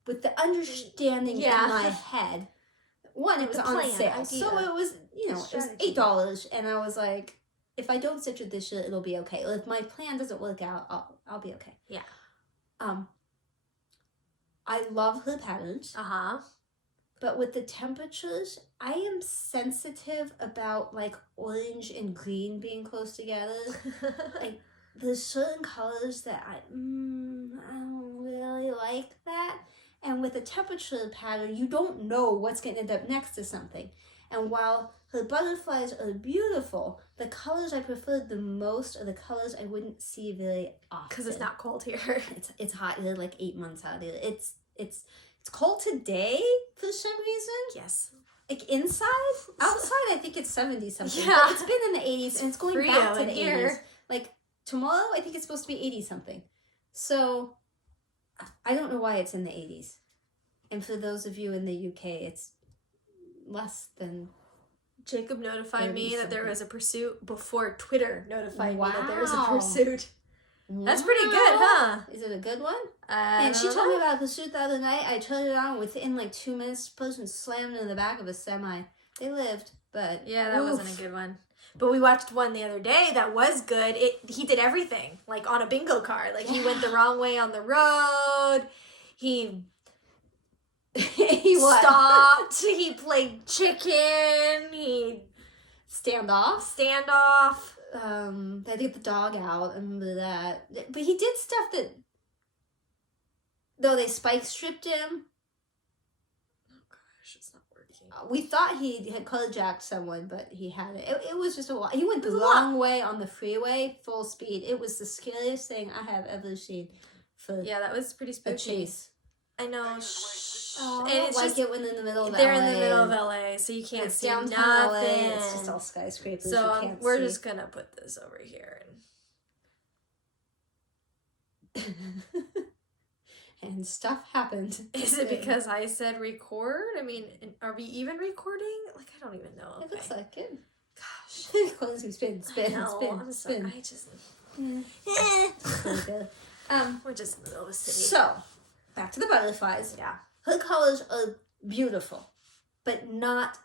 with the understanding in my head, one, it was on sale. So it was, it was $8. And I was like, if I don't stitch it this year, it'll be okay. Or if my plan doesn't work out, I'll be okay. Yeah. I love her patterns. Uh-huh. But with the temperatures, I am sensitive about like orange and green being close together. Like there's certain colors that I don't really like that. And with a temperature pattern, you don't know what's going to end up next to something. And while her butterflies are beautiful, the colors I prefer the most are the colors I wouldn't see very often. Because it's not cold here. It's hot here, like 8 months out here. It's cold today for some reason. Yes. Like inside, outside I think it's 70 something. Yeah. But it's been in the 80s and it's going back to the here. 80s. Like tomorrow I think it's supposed to be 80 something. So I don't know why it's in the 80s. And for those of you in the UK, it's less than... Jacob notified me that there was a pursuit before Twitter notified me that there was a Wow. pursuit. That's pretty good, huh? Is it a good one? And she told me about a pursuit the other night. I turned it on within like 2 minutes. The person slammed in the back of a semi. They lived, but... Yeah, that wasn't a good one. But we watched one the other day that was good. He did everything, like on a bingo card. Like he went the wrong way on the road. He stopped. He played chicken. He standoff. They get the dog out. I remember that. But he did stuff that, though they spike stripped him. Oh gosh, it's not working. We thought he had carjacked someone, but he hadn't. It was just a lot. He went the wrong way on the freeway, full speed. It was the scariest thing I have ever seen for that was pretty spooky. a chase. I know. Oh, and I don't it's like just, it when they're in the middle of LA. They're in the middle of LA, so you can't see downtown nothing. LA. It's just all skyscrapers. So you can't we're see. just gonna put this over here. And stuff happened. Is it because I said record? I mean, are we even recording? Like, I don't even know. It looks like it. Gosh. Spin. I'm sorry. I just... We're We're just in the middle of a city. So, back to the butterflies. Yeah. Her colors are beautiful, but not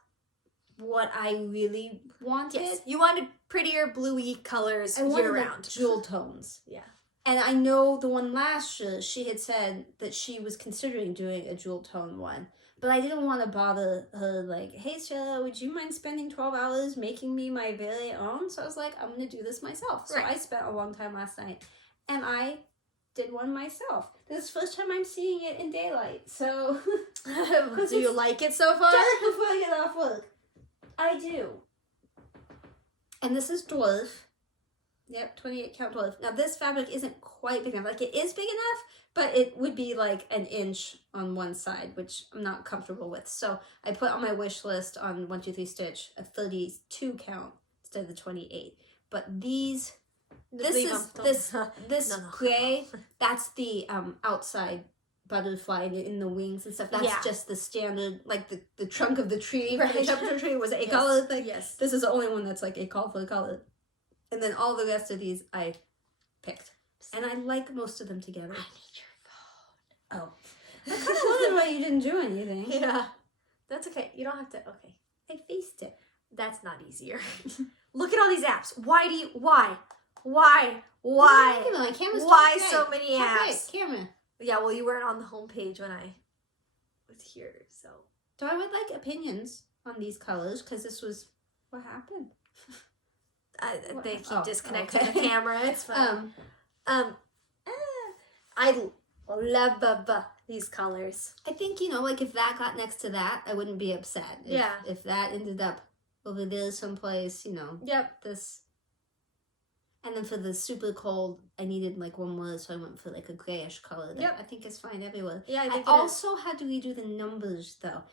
what I really wanted. Yes, you wanted prettier bluey colors I wanted year-round. like jewel tones. Yeah. And I know the one last year, she had said that she was considering doing a jewel tone one. But I didn't want to bother her like, hey, Sheila, would you mind spending 12 hours making me my very own? So I was like, I'm going to do this myself. So I spent a long time last night. And I did one myself. This is the first time I'm seeing it in daylight. So... Do you like it so far? Just before I get off work. I do. And this is Dwarf. Yep, 28 count Dwarf. Now this fabric isn't quite big enough. Like it is big enough, but it would be like an inch on one side, which I'm not comfortable with. So I put on my wish list on 123 Stitch a 32 count instead of the 28. But these, this gray, that's the outside butterfly in the wings and stuff. That's just the standard, like the trunk of the tree. Right. The temperature tree was a color thing. Yes. This is the only one that's like a colorful color. And then all the rest of these I picked. And I like most of them together. I need your phone. Oh. I kind of wondered why you didn't do anything. Yeah. That's okay. You don't have to. Okay. I faced it. That's not easier. Look at all these apps. Why? Why my camera's why so many apps? Camera. Yeah, well, you weren't on the homepage when I was here, so. So I would like opinions on these colors, because this was what happened. They keep disconnecting the camera. It's fine. I love these colors. I think, like if that got next to that, I wouldn't be upset. If that ended up over there someplace, Yep. This. And then for the super cold, I needed like one more, so I went for like a grayish color that I think is fine everywhere. Yeah, I think I also had to redo the numbers though.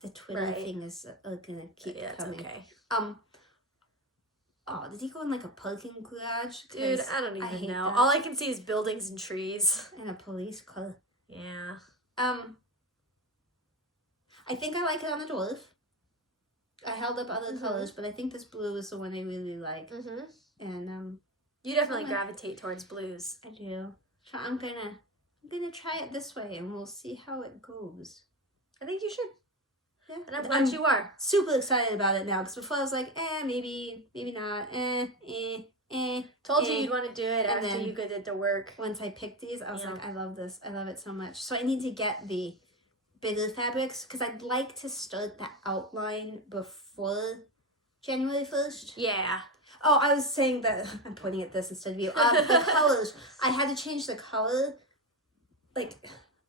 The Twitter thing is gonna keep coming. Okay. Oh, did he go in like a parking garage? Dude, I don't even know. That. All I can see is buildings and trees. And a police car. Yeah. I think I like it on the Dwarf. I held up other colors, but I think this blue is the one I really like. Mm-hmm. And you definitely gravitate towards blues. I do. So I'm gonna try it this way, and we'll see how it goes. I think you should. Yeah. And I'm glad you are. Super excited about it now, because before I was like, maybe not, Told you you'd want to do it after you did the work. Once I picked these, I was like, I love this. I love it so much. So I need to get the bigger fabrics, because I'd like to start the outline before January 1st. Yeah. Oh, I was saying that, I'm pointing at this instead of you. The colors, I had to change the color. Like,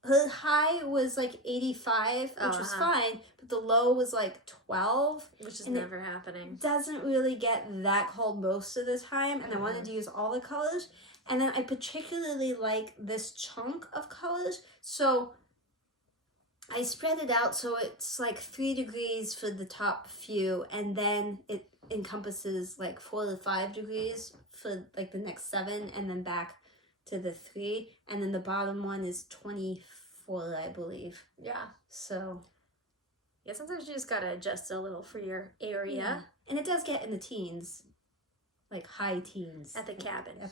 her high was like 85, which was fine, but the low was like 12. Which is never happening. Doesn't really get that cold most of the time, and I wanted to use all the colors. And then I particularly like this chunk of colors, so I spread it out so it's like 3 degrees for the top few, and then it encompasses like 4 to 5 degrees for like the next 7, and then back to the 3, and then the bottom one is 24, I believe. Yeah. So yeah, sometimes you just gotta adjust a little for your area. Yeah. And it does get in the teens, like high teens. At the cabin. Yeah.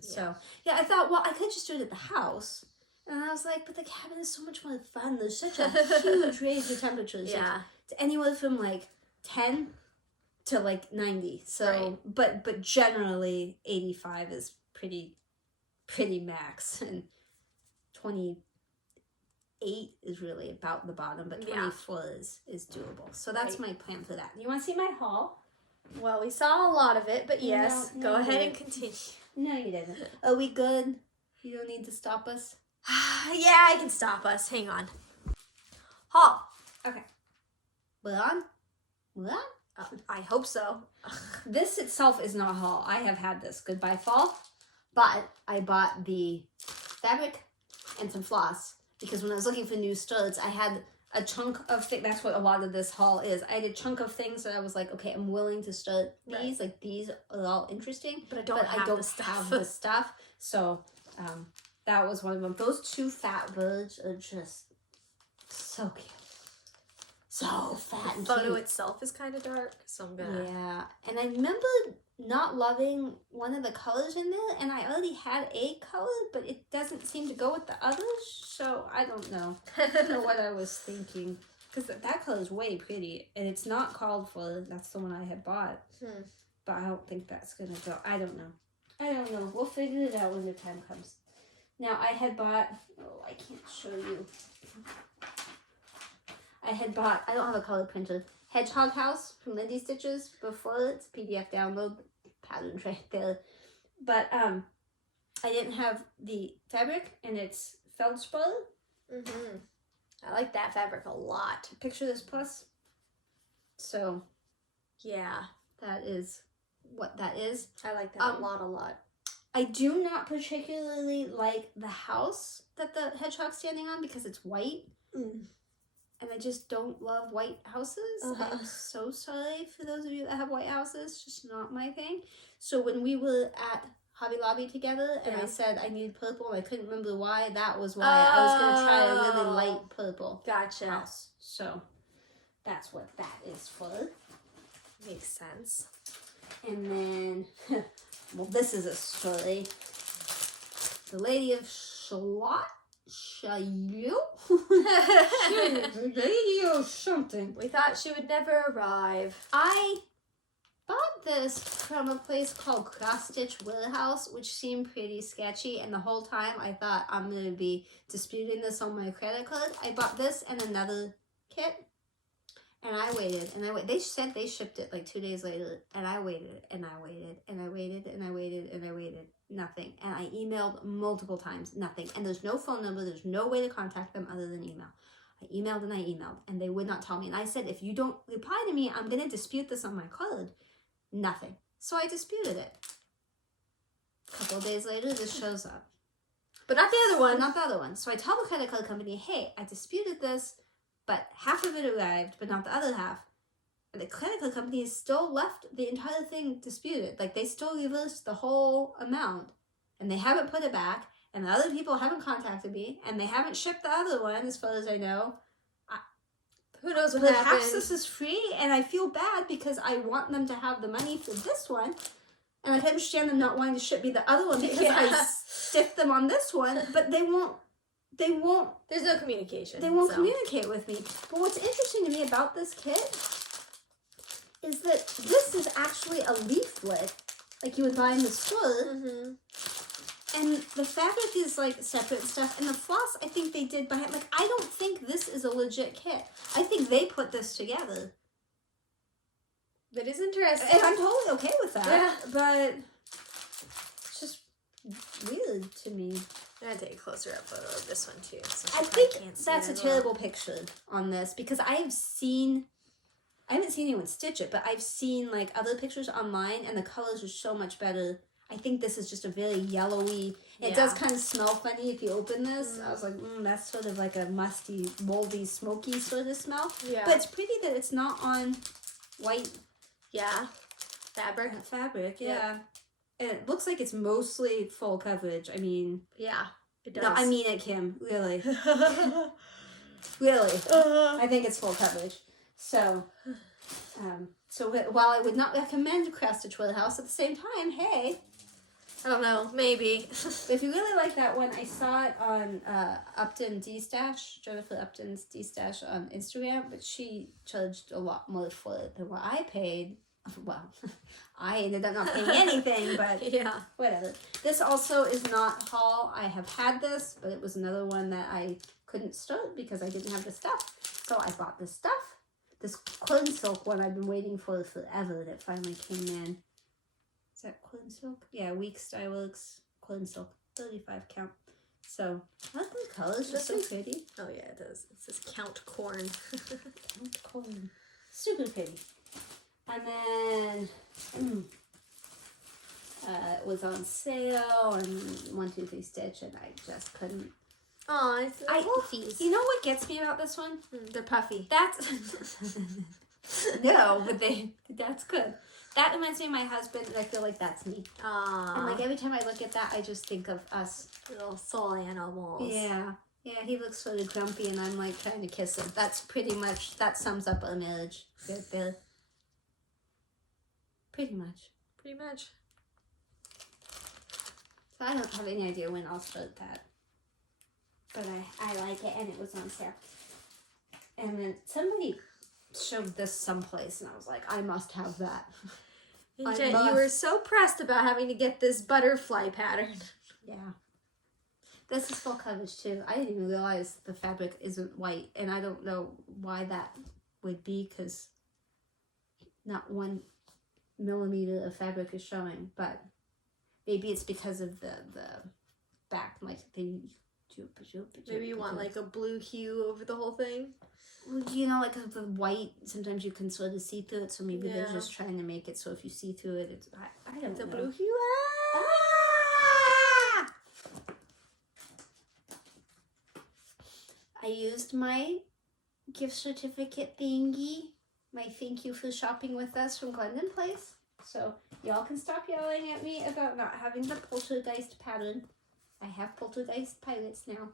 So yeah, I thought, well, I could just do it at the house. And I was like, but the cabin is so much more fun. There's such a huge range of temperatures. Yeah. It's anywhere from like 10 to like 90. So, but generally 85 is pretty max, and 28 is really about the bottom, but 24 is doable. So that's my plan for that. You want to see my haul? Well, we saw a lot of it, but yes, go ahead and continue. No, you didn't. Are we good? You don't need to stop us? Yeah, I can stop us. Hang on. Haul. Okay. We're on? I hope so. This itself is not a haul. I have had this. Goodbye fall. But I bought the fabric and some floss, because when I was looking for new studs, I had a chunk of things. That's what a lot of this haul is. I had a chunk of things that I was like, okay, I'm willing to stud these. Right. Like, these are all interesting. But I don't have the stuff. So, that was one of them. Those 2 fat birds are just so cute. so fat and The photo cute. itself is kind of dark, so I'm gonna... Yeah, and I remember not loving one of the colors in there, and I already had a color, but it doesn't seem to go with the others, so I don't know. I don't know what I was thinking. Because that color is way pretty, and it's not called for. That's the one I had bought. But I don't think that's going to go. I don't know. We'll figure it out when the time comes. Now, I had bought... Oh, I can't show you. I don't have a color printer. Hedgehog House from Lindy Stitches before. It's a PDF download. Patterns right there. But I didn't have the fabric, and it's feldspar. I like that fabric a lot. Picture this plus. So, yeah, that is what that is. I like that a lot. I do not particularly like the house that the hedgehog's standing on because it's white. And I just don't love white houses. I'm so sorry for those of you that have white houses. It's just not my thing. So when we were at Hobby Lobby together and I said I needed purple and I couldn't remember why, that was why. I was going to try a really light purple house. So that's what that is for. Makes sense. And then, well, this is a story. The Lady of Lady of something. We thought she would never arrive. I bought this from a place called Cross Stitch Warehouse, which seemed pretty sketchy, and the whole time I thought I'm going to be disputing this on my credit card. I bought this and another kit, and I waited, and I waited. They said they shipped it like 2 days later, and I waited, and I waited, and I waited, and I waited, and I waited. Nothing. And I emailed multiple times. Nothing. And there's no phone number. There's no way to contact them other than email. I emailed, and they would not tell me. And I said, if you don't reply to me, I'm going to dispute this on my card. Nothing. So I disputed it. A couple of days later, this shows up. But not the other one. Not the other one. So I tell the credit card company, hey, I disputed this, but half of it arrived, but not the other half. And the credit card company still left the entire thing disputed. Like, they still reversed the whole amount. And they haven't put it back. And the other people haven't contacted me. And they haven't shipped the other one, as far as I know. Who knows what Perhaps happened? this is free, and I feel bad because I want them to have the money for this one. And I can understand them not wanting to ship me the other one because I stiffed them on this one. But they won't. There's no communication. They won't communicate with me. But what's interesting to me about this kit is that this is actually a leaflet, like you would buy in the store. And the fabric is like separate stuff. And the floss, I think they did by hand. Like, I don't think this is a legit kit. I think they put this together. That is interesting. And I'm totally okay with that. Yeah. But it's just weird to me. I'm going to take a closer up photo of this one too. So I think that's a terrible picture on this because I haven't seen anyone stitch it, but I've seen like other pictures online and the colors are so much better. I think this is just a very yellowy. It does kind of smell funny if you open this. I was like, that's sort of like a musty, moldy, smoky sort of smell. Yeah. But it's pretty that it's not on white. Yeah. Fabric. Yeah. And it looks like it's mostly full coverage. I mean. Yeah, it does. No, I mean it, Kim. Really. Really. I think it's full coverage. So, while I would not recommend Cross Stitch Warehouse, at the same time, hey. I don't know, maybe. If you really like that one, I saw it on Upton D-Stash, Jennifer Upton's D-Stash on Instagram, but she charged a lot more for it than what I paid. Well, I ended up not paying anything, but yeah, whatever. This also is not haul. I have had this, but it was another one that I couldn't start because I didn't have the stuff. So I bought this stuff. This corn silk one I've been waiting for forever that finally came in. Is that corn silk? Yeah, Week Styleworks corn silk, 35 count. So, I like those colors, they're so pretty. Oh yeah, it does. It says Count Corn. Count corn. Super pretty. And then, it was on sale and 1, 2, 3 stitch and I just couldn't. Oh, it's puffies. You know what gets me about this one? They're puffy. That's, no, but that's good. That reminds me of my husband, and I feel like that's me. Aww. And like every time I look at that, I just think of us. Little soul animals. Yeah. Yeah, he looks sort of grumpy, and I'm like trying to kiss him. That's pretty much, that sums up our marriage. Good. Pretty much. Pretty much. So I don't have any idea when I'll start that. But I like it, and it was on sale. And then somebody showed this someplace, and I was like, I must have that. And Jen, you were so pressed about having to get this butterfly pattern. Yeah. This is full coverage too. I didn't even realize the fabric isn't white, and I don't know why that would be, because not 1 millimeter of fabric is showing, but maybe it's because of the back, like they maybe you want like a blue hue over the whole thing. You know, like the white, sometimes you can sort of see through it, so maybe they're just trying to make it so if you see through it, it's, I don't know. The blue hue. I used my gift certificate thingy, my thank you for shopping with us from Glendon Place. So y'all can stop yelling at me about not having the poltergeist pattern. I have poltergeist pirates now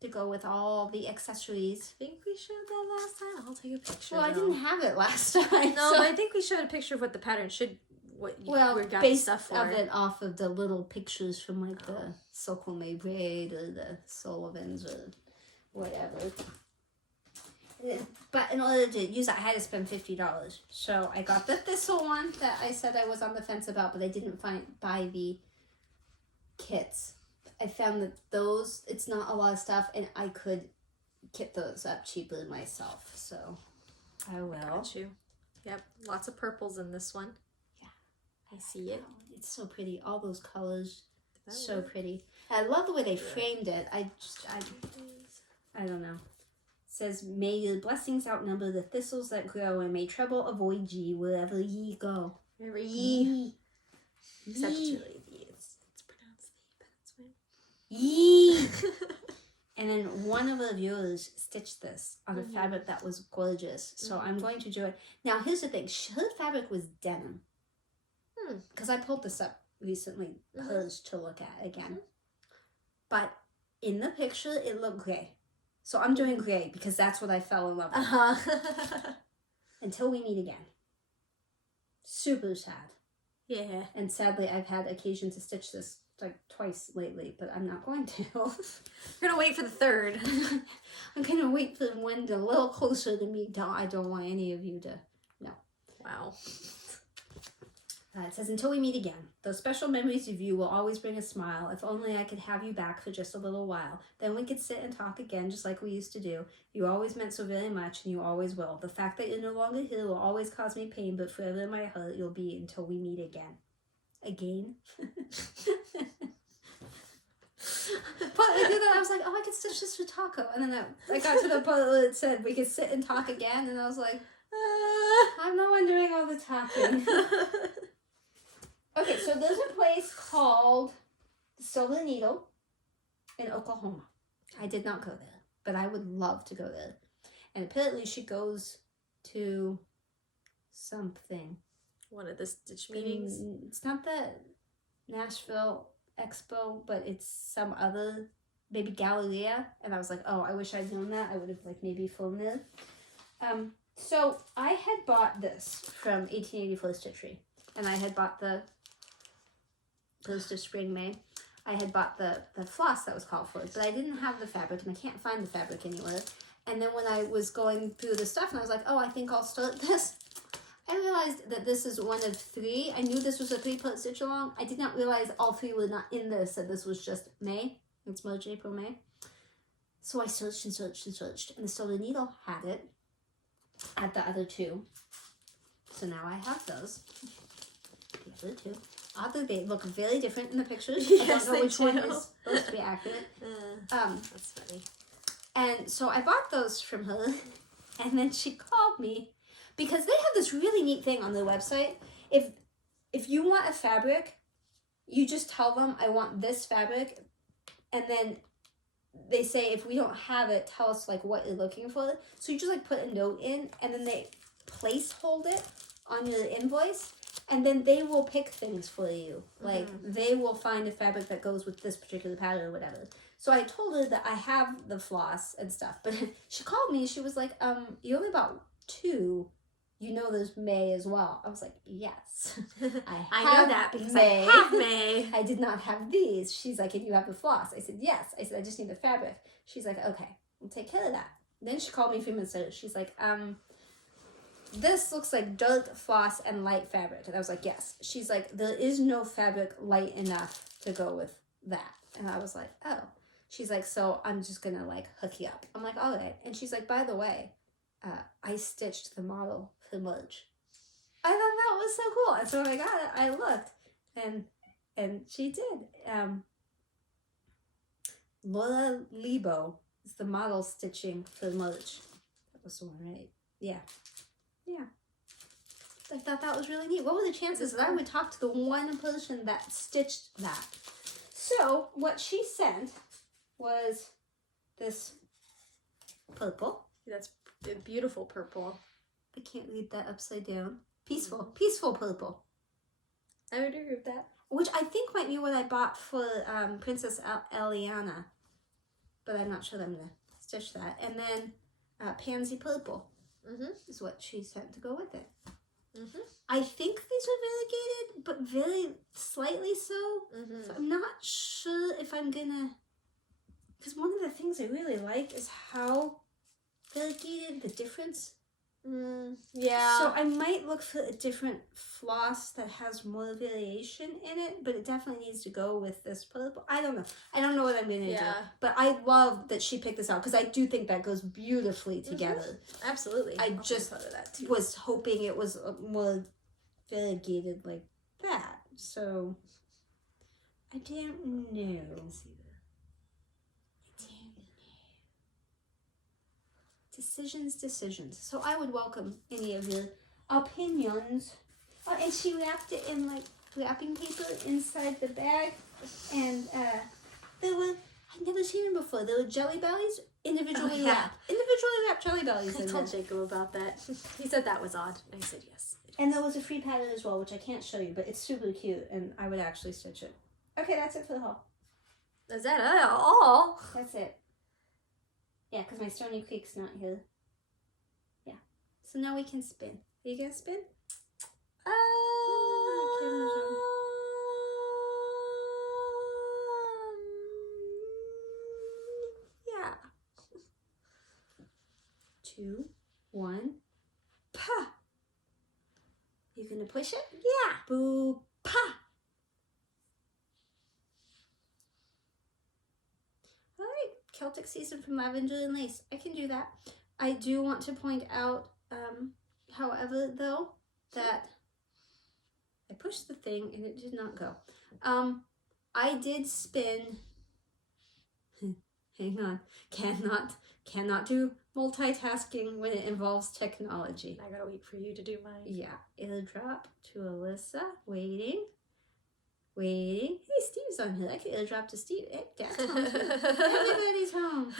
to go with all the accessories. I think we showed that last time. I'll take a picture. Well, I didn't have it last time. No, but I think we showed a picture of what the pattern should. We got based stuff for. of it off of the little pictures from like the Sokol Braid or the Sullivans or whatever. But in order to use it, I had to spend $50. So I got the thistle one that I said I was on the fence about, but I didn't buy the kits. I found that those, it's not a lot of stuff, and I could kit those up cheaper myself. So I will. Got you. Yep, lots of purples in this one. I see it. It's so pretty. All those colors, so pretty. I love the way they framed it. I don't know. It says, may your blessings outnumber the thistles that grow, and may trouble avoid ye wherever ye go. Wherever ye. Except it's really the. It's pronounced the, but it's weird. Ye. And then one of the viewers stitched this on a fabric that was gorgeous. So I'm going to do it. Now, here's the thing. Her fabric was denim. Because I pulled this up recently, hers to look at again. But in the picture, it looked gray. So I'm doing gray because that's what I fell in love with. Until we meet again. Super sad. Yeah. And sadly, I've had occasion to stitch this like twice lately, but I'm not going to. We're going to wait for the third. I'm going to wait for one a little closer to me. I don't want any of you to know. Wow. It says, until we meet again, those special memories of you will always bring a smile. If only I could have you back for just a little while. Then we could sit and talk again just like we used to do. You always meant so very much, and you always will. The fact that you're no longer here will always cause me pain, but forever in my heart you'll be until we meet again. Again? But I did that, I was like, oh, I could stitch this for Taco. And then I got to the part where it said we could sit and talk again, and I was like, I'm the one doing all the talking. Okay, so there's a place called the Silver Needle in Oklahoma. I did not go there, but I would love to go there. And apparently she goes to something. One of the stitch meetings? It's not the Nashville Expo, but it's some other, maybe Galleria. And I was like, oh, I wish I'd known that. I would have like maybe flown there. So I had bought this from 1884 Stitchery. And I had bought the close to spring May. I had bought the floss that was called for, but I didn't have the fabric, and I can't find the fabric anywhere. And then when I was going through the stuff, and I was like, oh, I think I'll start this, I realized that this is one of 3. I knew this was a 3-part stitch along. I did not realize all 3 were not in this, and this was just May. It's March, April, May. So I searched and searched and searched, and the Silver Needle had it at the other 2. So now I have those. The other 2. Although they look very different in the pictures. Yes, I don't know which one is supposed to be accurate. That's funny. And so I bought those from her, and then she called me because they have this really neat thing on their website. If you want a fabric, you just tell them, I want this fabric, and then they say, if we don't have it, tell us like what you're looking for. So you just like put a note in, and then they placehold it on your invoice. And then they will pick things for you. Like, they will find a fabric that goes with this particular pattern or whatever. So I told her that I have the floss and stuff, but she called me. She was like, you only bought 2. You know there's May as well. I was like, yes. I know that because May. I have May. I did not have these. She's like, and you have the floss. I said, yes. I said, I just need the fabric. She's like, okay, we'll take care of that. Then she called me a few minutes later. She's like, this looks like dark floss and light fabric. And I was like, yes. She's like, there is no fabric light enough to go with that. And I was like, oh. She's like, so I'm just gonna like hook you up. I'm like, all right. And she's like, by the way, I stitched the model for merch. I thought that was so cool. And so when I got it, I looked, and she did. Laura Lebo is the model stitching for merch. That was the one, right? Yeah. Yeah. I thought that was really neat. What were the chances that I would talk to the one person that stitched that? So what she sent was this purple. That's a beautiful purple. I can't read that upside down. Peaceful purple. I would agree with that. Which I think might be what I bought for Princess Eliana. But I'm not sure that I'm going to stitch that. And then pansy purple is what she sent to go with it. I think these are variegated, but very slightly so. So I'm not sure if I'm going to... Because one of the things I really like is how variegated the difference. Yeah. So I might look for a different floss that has more variation in it, but it definitely needs to go with this purple. I don't know. I don't know what I'm going to do. But I love that she picked this out because I do think that goes beautifully together. Absolutely. I just thought of that too. was hoping it was more variegated like that. So I don't know. I can see that. Decisions. So I would welcome any of your opinions. Oh, and she wrapped it in like wrapping paper inside the bag. And there were, I'd never seen them before. There were jelly bellies individually wrapped. Individually wrapped jelly bellies. I told Jacob about that. He said that was odd. And I said yes. And there was a free pattern as well, which I can't show you, but it's super cute and I would actually stitch it. Okay, that's it for the haul. Is that all? That's it. Yeah, because my Stony Creek's not here. Yeah. So now we can spin. Are you going to spin? Yeah. 2, 1, pa! You going to push it? Yeah. Boo, pa! Celtic season from lavender and lace. I can do that. I do want to point out, however, though, that I pushed the thing and it did not go. I did spin. Hang on. Cannot do multitasking when it involves technology. I gotta wait for you to do mine. Yeah. Airdrop to Alyssa. Waiting. Hey, Steve's on here. I could airdrop to Steve. Hey, Dad's home. Everybody's home.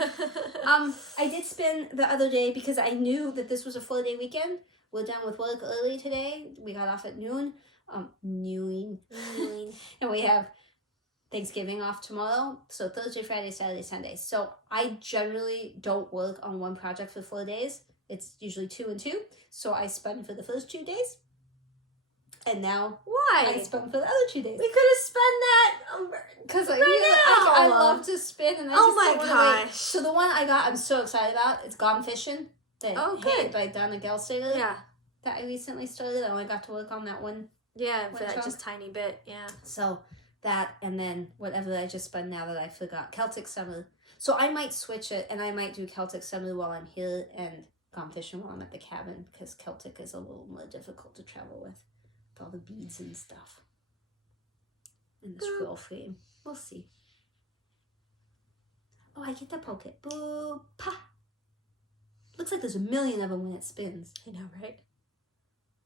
I did spin the other day because I knew that this was a 4-day weekend. We're done with work early today. We got off at noon. And we have Thanksgiving off tomorrow. So Thursday, Friday, Saturday, Sunday. So I generally don't work on one project for 4 days. It's usually 2 and 2. So I spun for the first 2 days. And now I spun for the other 2 days. We could have spun that because I love to spin. And I just my gosh! So the one I got, I'm so excited about. It's Gone Fishing. Good. By Donna Gelsinger. Yeah. That I recently started. I only got to work on that one. Yeah, for that just tiny bit. Yeah. So that and then whatever I just spun now that I forgot. Celtic Summer. So I might switch it and I might do Celtic Summer while I'm here and Gone Fishing while I'm at the cabin because Celtic is a little more difficult to travel with. All the beads and stuff. And the scroll frame. We'll see. Oh, I get to poke it. Boo, pa! Looks like there's a million of them when it spins. I know, right?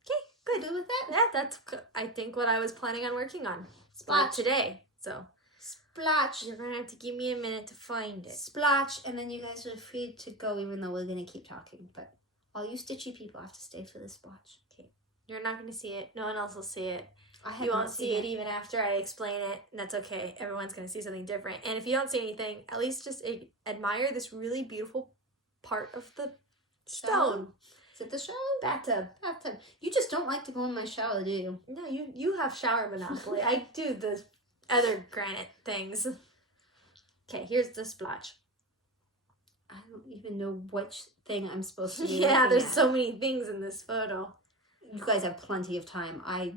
Okay, good. Good with that? Yeah, that's, I think, what I was planning on working on. Splotch. Today. So. Splotch. You're going to have to give me a minute to find it. Splotch. And then you guys are free to go even though we're going to keep talking. But all you stitchy people have to stay for the splotch. Okay. You're not going to see it. No one else will see it. I You won't see it even after I explain it, and that's okay. Everyone's going to see something different. And if you don't see anything, at least just admire this really beautiful part of the stone. Is it the shower? Bathtub. Bathtub. You just don't like to go in my shower, do you? No, you have shower monopoly. I do the other granite things. Okay, here's the splotch. I don't even know which thing I'm supposed to be Yeah, there's at. so many things in this photo. You guys have plenty of time. I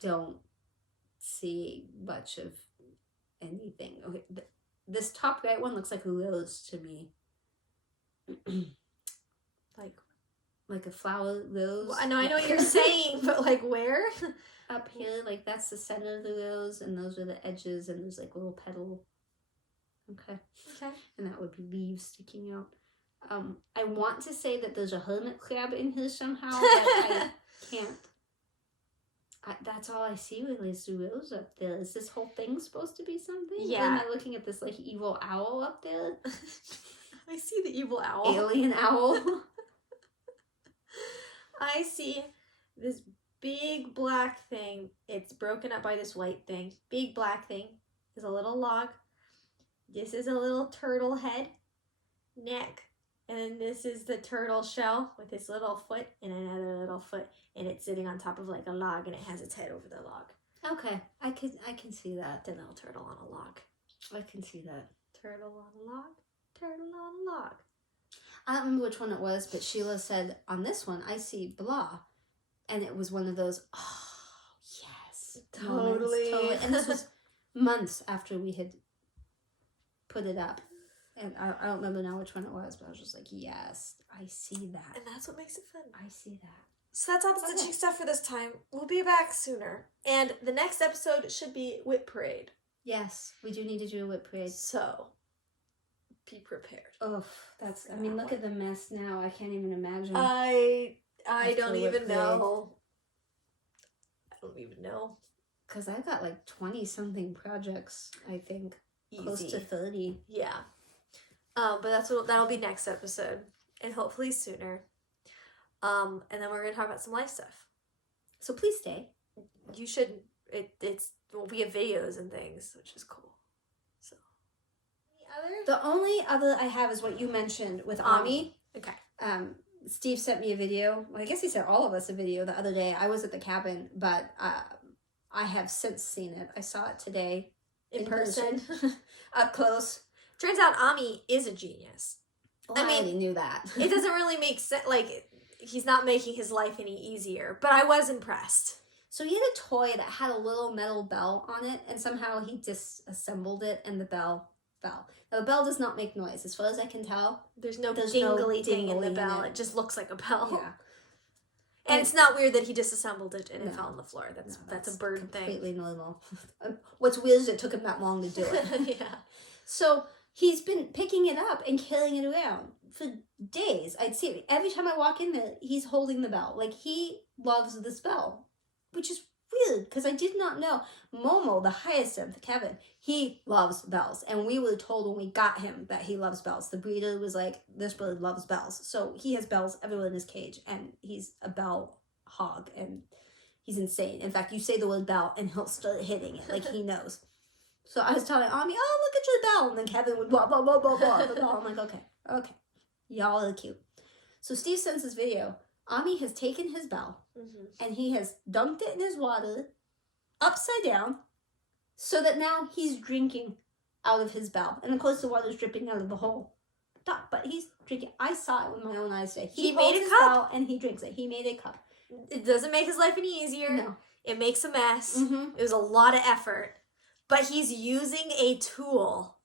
don't see much of anything. Okay, this top right one looks like a rose to me. like a flower rose. Well, I know what you're saying, but like where? Up here, like that's the center of the rose, and those are the edges, and there's like little petal. Okay. And that would be leaves sticking out. I want to say that there's a hermit crab in here somehow, but I can't. That's all I see really is the rose up there. Is this whole thing supposed to be something? Yeah. Or am I looking at this like evil owl up there? I see the evil owl. Alien owl. I see this big black thing. It's broken up by this white thing. Big black thing is a little log. This is a little turtle head, neck. And then this is the turtle shell with its little foot and another little foot. And it's sitting on top of like a log, and it has its head over the log. Okay, I can see that. The little turtle on a log. I can see that. Turtle on a log. Turtle on a log. I don't remember which one it was, but Sheila said, on this one, I see blah. And it was one of those, oh, yes. Totally. And this was months after we had put it up. And I don't remember now which one it was, but I was just like, yes, I see that. And that's what makes it fun. I see that. So that's all the stitching stuff for this time. We'll be back sooner. And the next episode should be WIP Parade. Yes, we do need to do a WIP parade. So, be prepared. Oh, that's, I mean, look at the mess now. I can't even imagine. I After don't WIP even parade. know. I don't even know. Because I've got like 20-something projects, I think. Easy. Close to 30. Yeah. But that'll be next episode. And hopefully sooner. And then we're going to talk about some life stuff. So please stay. You should, we have videos and things, which is cool. So. The only other I have is what you mentioned with Ami. Okay. Steve sent me a video. Well, I guess he sent all of us a video the other day. I was at the cabin, but I have since seen it. I saw it today. In person. Up close. Turns out Ami is a genius. Well, I already knew that. It doesn't really make sense. Like, he's not making his life any easier. But I was impressed. So he had a toy that had a little metal bell on it, and somehow he disassembled it, and the bell fell. Now, the bell does not make noise, as far as I can tell. There's no no dingly thing in dingly the in bell. it. It just looks like a bell. Yeah. And it's not weird that he disassembled it and it No. fell on the floor. That's a that's bird thing. completely normal. What's weird is it took him that long to do it. Yeah. So he's been picking it up and carrying it around for days. I'd see it. Every time I walk in there, he's holding the bell. Like, he loves this bell, which is weird because I did not know. Momo, the highest of the Kevin, he loves bells. And we were told when we got him that he loves bells. The breeder was like, this bird loves bells. So he has bells everywhere in his cage, and he's a bell hog, and he's insane. In fact, you say the word bell and he'll start hitting it like he knows. So I was telling Ami, oh, look at your bell. And then Kevin would blah, blah, blah, blah, blah. The bell. I'm like, okay. Y'all are cute. So Steve sends this video. Ami has taken his bell and he has dunked it in his water upside down so that now he's drinking out of his bell. And of course the water's dripping out of the whole top, but he's drinking. I saw it with my own eyes today. He holds made a his cup. bell and he drinks it. He made a cup. It doesn't make his life any easier. No. It makes a mess. Mm-hmm. It was a lot of effort. But he's using a tool.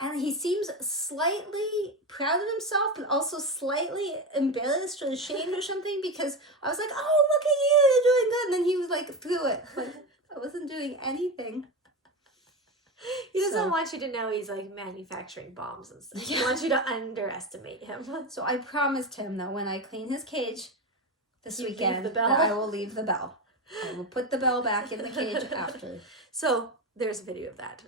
And he seems slightly proud of himself, but also slightly embarrassed or ashamed or something, because I was like, oh, look at you, you're doing good. And then he was like, threw it. Like, I wasn't doing anything. He doesn't So- want you to know he's like manufacturing bombs and stuff. He wants you to underestimate him. So I promised him that when I clean his cage this You leave weekend, the bell? that I will leave the bell. I will put the bell back in the cage after. So there's a video of that.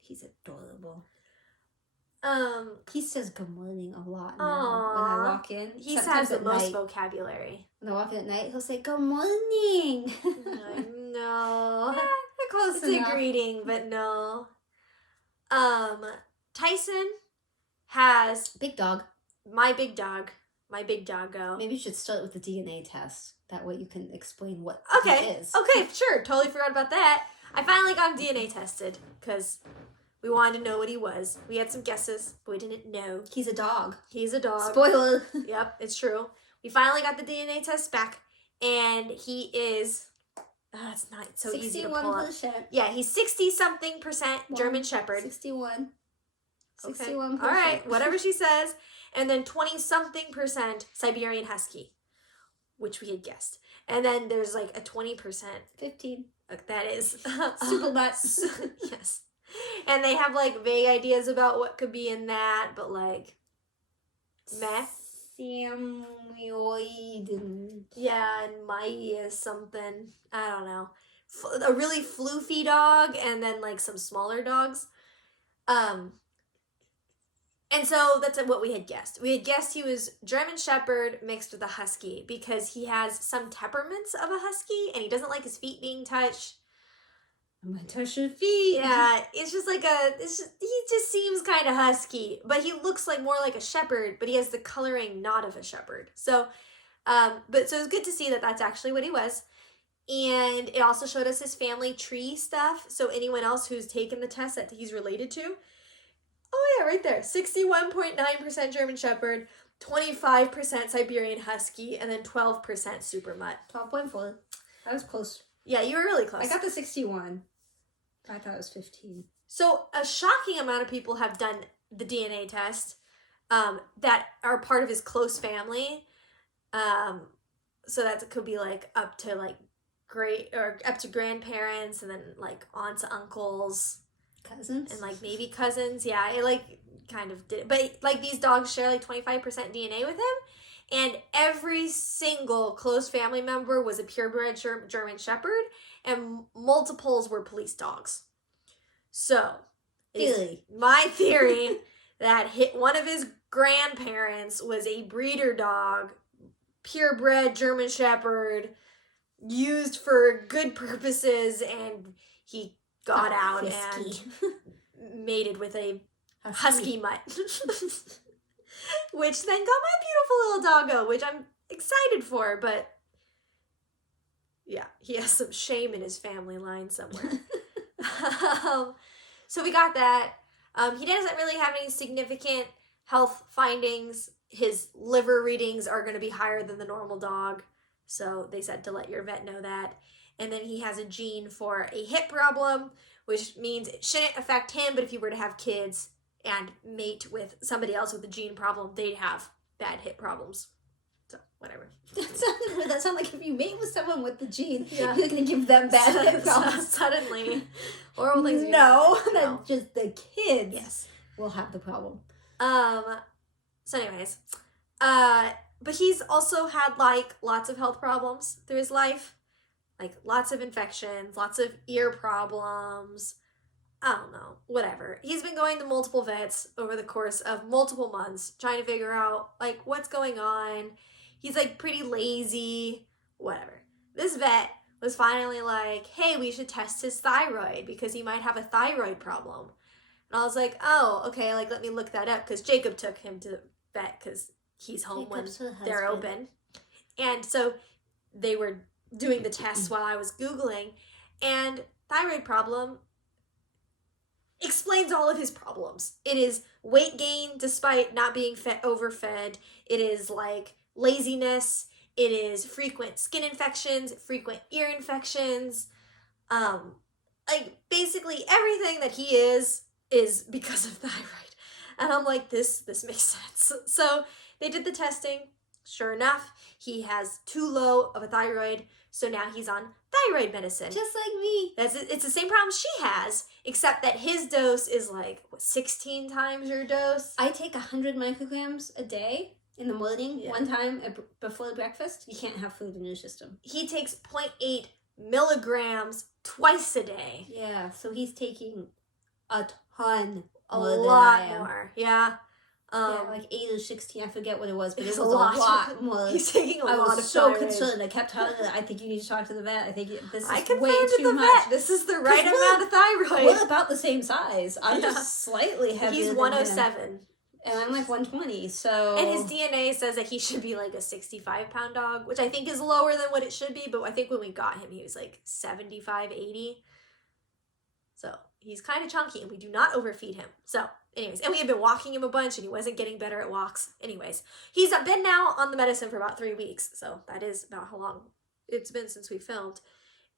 He's adorable. He says good morning a lot now. Aww. When I walk in. He Sometimes has the most night, vocabulary. when I walk in at night, he'll say good morning. I know. They're close It's enough. a greeting, but no. Tyson has Big dog. my big doggo. Maybe you should start with the DNA test. That way you can explain what Okay. he is. Okay, sure. Totally forgot about that. I finally got him DNA tested because we wanted to know what he was. We had some guesses, but we didn't know. He's a dog. He's a dog. Spoiler. Yep, it's true. We finally got the DNA test back, and he is. It's not so easy to pull up. 61%. Yeah, he's 60-something% German Shepherd. 61. Okay. 61%. All right, whatever she says. And then 20-something% Siberian Husky, which we had guessed. And then there's like a 20%. 15. That is Super nuts. Yes. And they have like vague ideas about what could be in that, but like meh. Samoyed. Yeah, and Mai is something. I don't know. A really floofy dog, and then like some smaller dogs. And so that's what we had guessed. We had guessed he was German Shepherd mixed with a Husky because he has some temperaments of a Husky, and he doesn't like his feet being touched. I'm gonna touch your feet. Yeah, it's just like he just seems kind of husky, but he looks like more like a shepherd, but he has the coloring not of a shepherd. So, so it was good to see that that's actually what he was. And it also showed us his family tree stuff. So anyone else who's taken the test that he's related to. Oh yeah, right there. 61.9% German Shepherd, 25% Siberian Husky, and then 12% Super Mutt. 12.4. That was close. Yeah, you were really close. I got the 61. I thought it was 15. So a shocking amount of people have done the DNA test that are part of his close family. So that could be like up to like up to grandparents, and then like aunts, uncles, cousins, and like maybe cousins. Yeah, it like kind of did, but like these dogs share like 25% DNA with him. And every single close family member was a purebred German Shepherd, and multiples were police dogs. So, it's my theory that one of his grandparents was a breeder dog, purebred German Shepherd, used for good purposes, and he got out and mated with a husky mutt. Which then got my beautiful little doggo, which I'm excited for, but yeah, he has some shame in his family line somewhere. So we got that. He doesn't really have any significant health findings. His liver readings are going to be higher than the normal dog, so they said to let your vet know that. And then he has a gene for a hip problem, which means it shouldn't affect him, but if he were to have kids and mate with somebody else with a gene problem, they'd have bad hip problems. So, whatever. That sounds like if you mate with someone with the gene, yeah, you're going to give them bad hip problems. Suddenly. Horrible things. No, no, that's just the kids. Yes. Will have the problem. So anyways, but he's also had like lots of health problems through his life. Like lots of infections, lots of ear problems. I don't know, whatever. He's been going to multiple vets over the course of multiple months, trying to figure out, like, what's going on. He's, like, pretty lazy, whatever. This vet was finally like, hey, we should test his thyroid because he might have a thyroid problem. And I was like, oh, okay, like, let me look that up, because Jacob took him to the vet because he's home Jacob's when they're open. And so they were doing the tests while I was Googling, and thyroid problem explains all of his problems. It is weight gain despite not being overfed. It is like laziness. It is frequent skin infections, frequent ear infections. Like basically everything that he is because of thyroid. And I'm like, this makes sense. So they did the testing. Sure enough, he has too low of a thyroid. So now he's on thyroid medicine. Just like me. It's the same problem she has, except that his dose is like, 16 times your dose? I take 100 micrograms a day in the morning, one time before breakfast. You can't have food in your system. He takes 0.8 milligrams twice a day. Yeah, so he's taking a ton. A more than lot I am. more. Yeah. Yeah, like 8 or 16, I forget what it was, but it was a a lot. lot more. He's taking a lot of I was so thyroid. concerned. I kept telling her, I think you need to talk to the vet. I think this is I confirmed way with too the much. vet. This is the right amount of thyroid. We're about the same size. I'm just slightly heavier. He's than 107. him, and I'm like 120. So and his DNA says that he should be like a 65-pound dog, which I think is lower than what it should be. But I think when we got him, he was like 75, 80. So he's kind of chunky, and we do not overfeed him. So anyways, and we had been walking him a bunch, and he wasn't getting better at walks. Anyways, he's been now on the medicine for about 3 weeks. So that is about how long it's been since we filmed.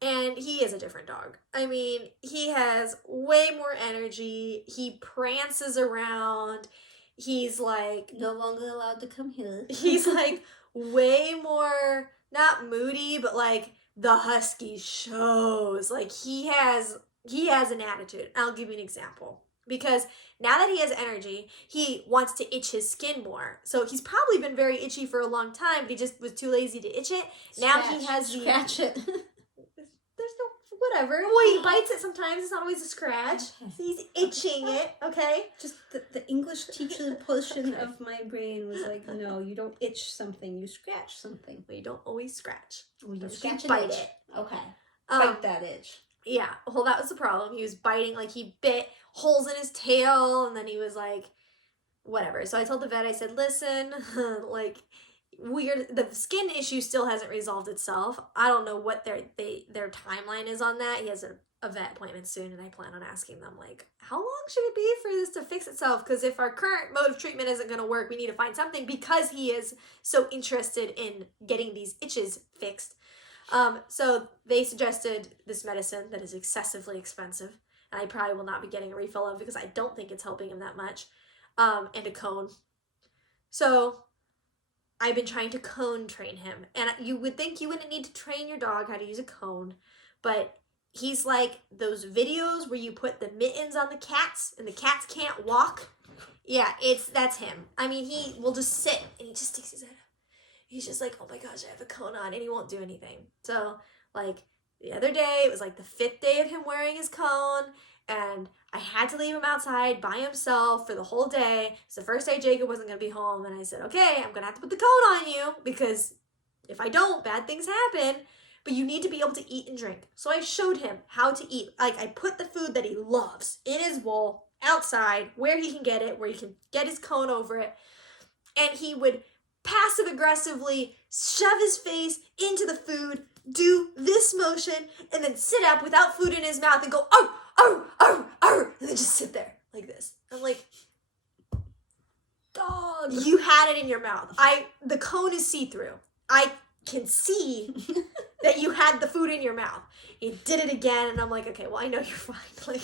And he is a different dog. I mean, he has way more energy. He prances around. He's like... no longer allowed to come here. He's like way more, not moody, but like the husky shows. Like he has an attitude. I'll give you an example. Because now that he has energy, he wants to itch his skin more. So he's probably been very itchy for a long time, but he just was too lazy to itch it. Now he has the... Scratch it. There's no... whatever. Well, he bites it sometimes. It's not always a scratch. Okay. So he's itching it, okay? Just the English teacher portion of my brain was like, no, you don't itch something, you scratch something. Well, you don't always scratch. Well, you You scratch bite itch. it. Okay. Bite that itch. Yeah, well, that was the problem. He was biting, like, he bit holes in his tail, and then he was like, whatever. So I told the vet, I said, listen, like, the skin issue still hasn't resolved itself. I don't know what their timeline is on that. He has a vet appointment soon, and I plan on asking them, like, how long should it be for this to fix itself? Because if our current mode of treatment isn't going to work, we need to find something, because he is so interested in getting these itches fixed. So they suggested this medicine that is excessively expensive, and I probably will not be getting a refill of because I don't think it's helping him that much, and a cone. So I've been trying to cone train him, and you would think you wouldn't need to train your dog how to use a cone, but he's like those videos where you put the mittens on the cats and the cats can't walk. Yeah, that's him. I mean, he will just sit and he just sticks his head up. He's just like, oh my gosh, I have a cone on, and he won't do anything. So, like, the other day, it was like the 5th day of him wearing his cone, and I had to leave him outside by himself for the whole day. It's the first day Jacob wasn't going to be home, and I said, okay, I'm going to have to put the cone on you, because if I don't, bad things happen, but you need to be able to eat and drink. So I showed him how to eat. Like, I put the food that he loves in his bowl, outside, where he can get it, where he can get his cone over it, and he would passive-aggressively shove his face into the food, do this motion, and then sit up without food in his mouth and go, oh, oh, oh, oh, and then just sit there like this. I'm like, dog, you had it in your mouth. The cone is see-through. I can see that you had the food in your mouth. He did it again, and I'm like, okay, well, I know you're fine. Like,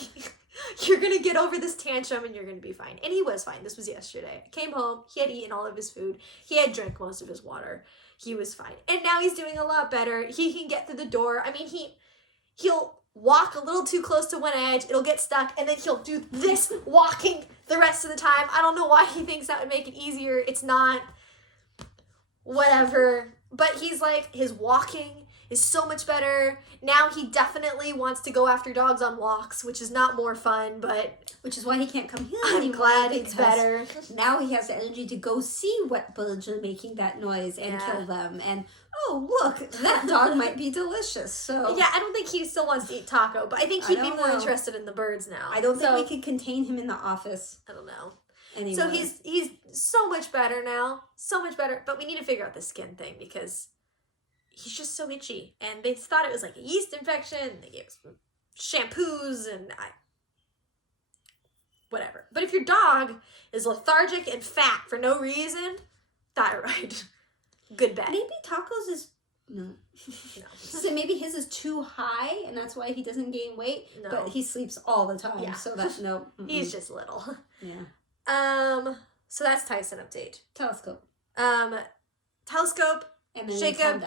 you're gonna get over this tantrum and you're gonna be fine. And he was fine. This was yesterday. I came home, he had eaten all of his food, he had drank most of his water, he was fine. And now he's doing a lot better. He can get through the door. I mean, he'll walk a little too close to one edge, it'll get stuck, and then he'll do this walking the rest of the time. I don't know why he thinks that would make it easier. It's not. Whatever. But he's like, his walking is so much better. Now he definitely wants to go after dogs on walks, which is not more fun, but... which is why he can't come here I'm anymore. glad it's better. Now he has the energy to go see what birds are making that noise and kill them. And, oh, look, that dog might be delicious. So yeah, I don't think he still wants to eat taco, but I think he'd be more interested in the birds now. I don't think we can contain him in the office. I don't know. Anymore. So he's so much better now. So much better. But we need to figure out the skin thing because... he's just so itchy, and they thought it was like a yeast infection. They gave us shampoos and whatever. But if your dog is lethargic and fat for no reason, thyroid, good bet. Maybe tacos is no. So maybe his is too high, and that's why he doesn't gain weight. No. But he sleeps all the time, so that's no. He's just little. Yeah. So that's Tyson update. Telescope. Telescope. And then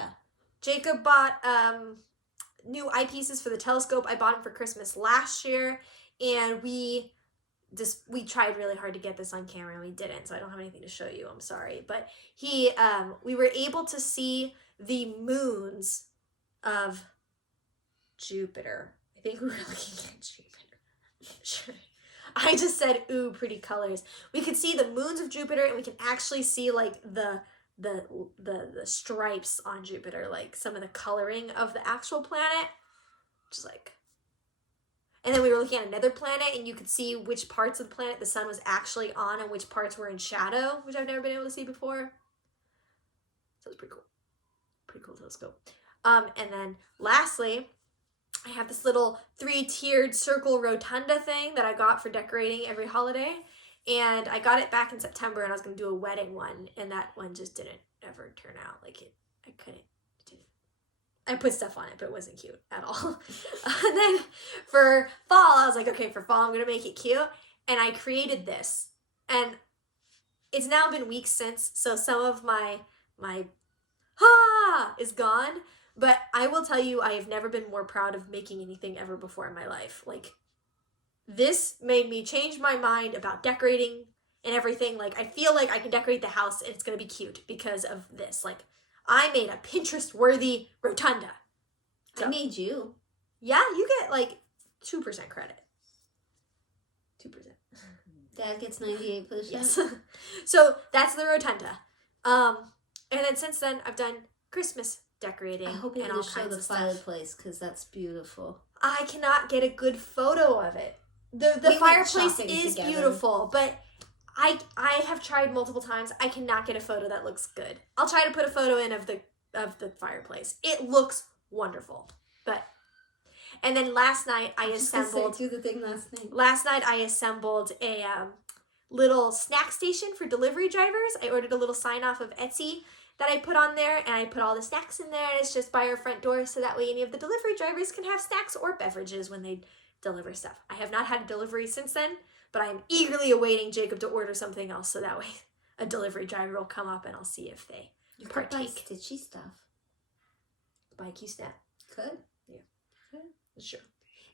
Jacob bought new eyepieces for the telescope. I bought them for Christmas last year, and we tried really hard to get this on camera, and we didn't, so I don't have anything to show you. I'm sorry. But we were able to see the moons of Jupiter. I think we were looking at Jupiter. Sure. I just said, ooh, pretty colors. We could see the moons of Jupiter, and we can actually see like the stripes on Jupiter, like some of the coloring of the actual planet. Just like, and then we were looking at another planet, and you could see which parts of the planet the sun was actually on and which parts were in shadow, which I've never been able to see before. So it's pretty cool. Pretty cool telescope. And then lastly, I have this little 3-tiered circle rotunda thing that I got for decorating every holiday. And I got it back in September, and I was going to do a wedding one, and that one just didn't ever turn out. Like, I couldn't. I put stuff on it, but it wasn't cute at all. And then for fall, I was like, okay, for fall, I'm going to make it cute. And I created this. And it's now been weeks since, so some of my is gone. But I will tell you, I have never been more proud of making anything ever before in my life. Like, this made me change my mind about decorating and everything. Like, I feel like I can decorate the house and it's going to be cute because of this. Like, I made a Pinterest-worthy rotunda. So, I made you. Yeah, you get like 2% credit. 2%. Dad gets 98%. Yes. So that's the rotunda. And then since then, I've done Christmas decorating. I hope you and can all show kinds the of stuff. fireplace, because that's beautiful. I cannot get a good photo of it. The fireplace is beautiful, but I have tried multiple times. I cannot get a photo that looks good. I'll try to put a photo in of the fireplace. It looks wonderful. And then last night I assembled. Do the thing last night. Last night I assembled a little snack station for delivery drivers. I ordered a little sign off of Etsy that I put on there, and I put all the snacks in there, and it's just by our front door, so that way any of the delivery drivers can have snacks or beverages when they deliver stuff. I have not had a delivery since then, but I'm eagerly awaiting Jacob to order something else, so that way a delivery driver will come up and I'll see if they partake. Could buy stitchy stuff. Buy Q Snap. Could. Yeah. Sure.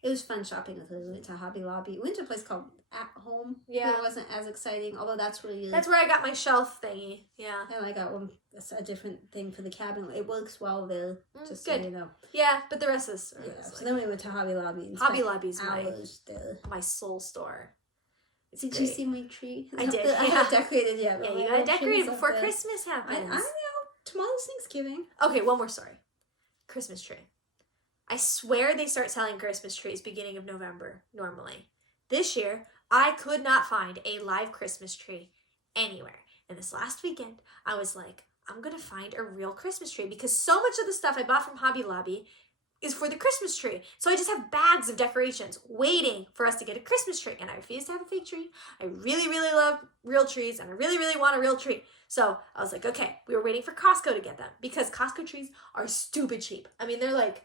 It was fun shopping with her. We went to Hobby Lobby. We went to a place called At Home. Yeah. It wasn't as exciting, although that's really... That's where I got my shelf thingy. Yeah. And I got a different thing for the cabin. It works well there, just good. so you know. Yeah, but the rest is... Yeah. So then we went to Hobby Lobby. And Hobby Lobby's my soul store. Did you see my tree? I did. I haven't decorated yet. Yeah, you gotta decorate it before Christmas happens. I know. Tomorrow's Thanksgiving. Okay, one more story. Christmas tree. I swear they start selling Christmas trees beginning of November, normally. This year, I could not find a live Christmas tree anywhere. And this last weekend, I was like, I'm gonna find a real Christmas tree, because so much of the stuff I bought from Hobby Lobby is for the Christmas tree. So I just have bags of decorations waiting for us to get a Christmas tree. And I refuse to have a fake tree. I really, really love real trees, and I really, really want a real tree. So I was like, okay, we were waiting for Costco to get them, because Costco trees are stupid cheap. I mean, they're like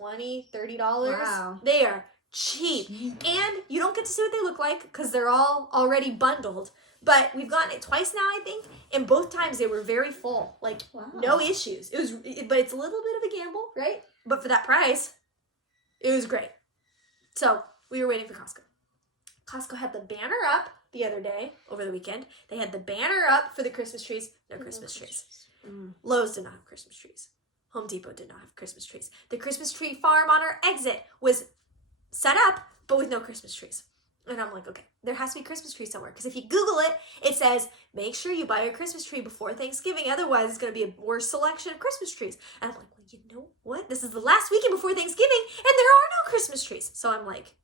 $20, $30. Wow. They are cheap. And you don't get to see what they look like because they're all already bundled. But we've gotten it twice now, I think, and both times they were very full. Like, no issues. But it's a little bit of a gamble, right? But for that price, it was great. So we were waiting for Costco. Costco had the banner up the other day, over the weekend. They had the banner up for the Christmas trees. No Christmas trees. Lowe's did not have Christmas trees. Home Depot did not have Christmas trees. The Christmas tree farm on our exit was set up, but with no Christmas trees. And I'm like, okay, there has to be Christmas trees somewhere. Because if you Google it, it says, make sure you buy a Christmas tree before Thanksgiving. Otherwise, it's going to be a worse selection of Christmas trees. And I'm like, well, you know what? This is the last weekend before Thanksgiving, and there are no Christmas trees. So I'm like,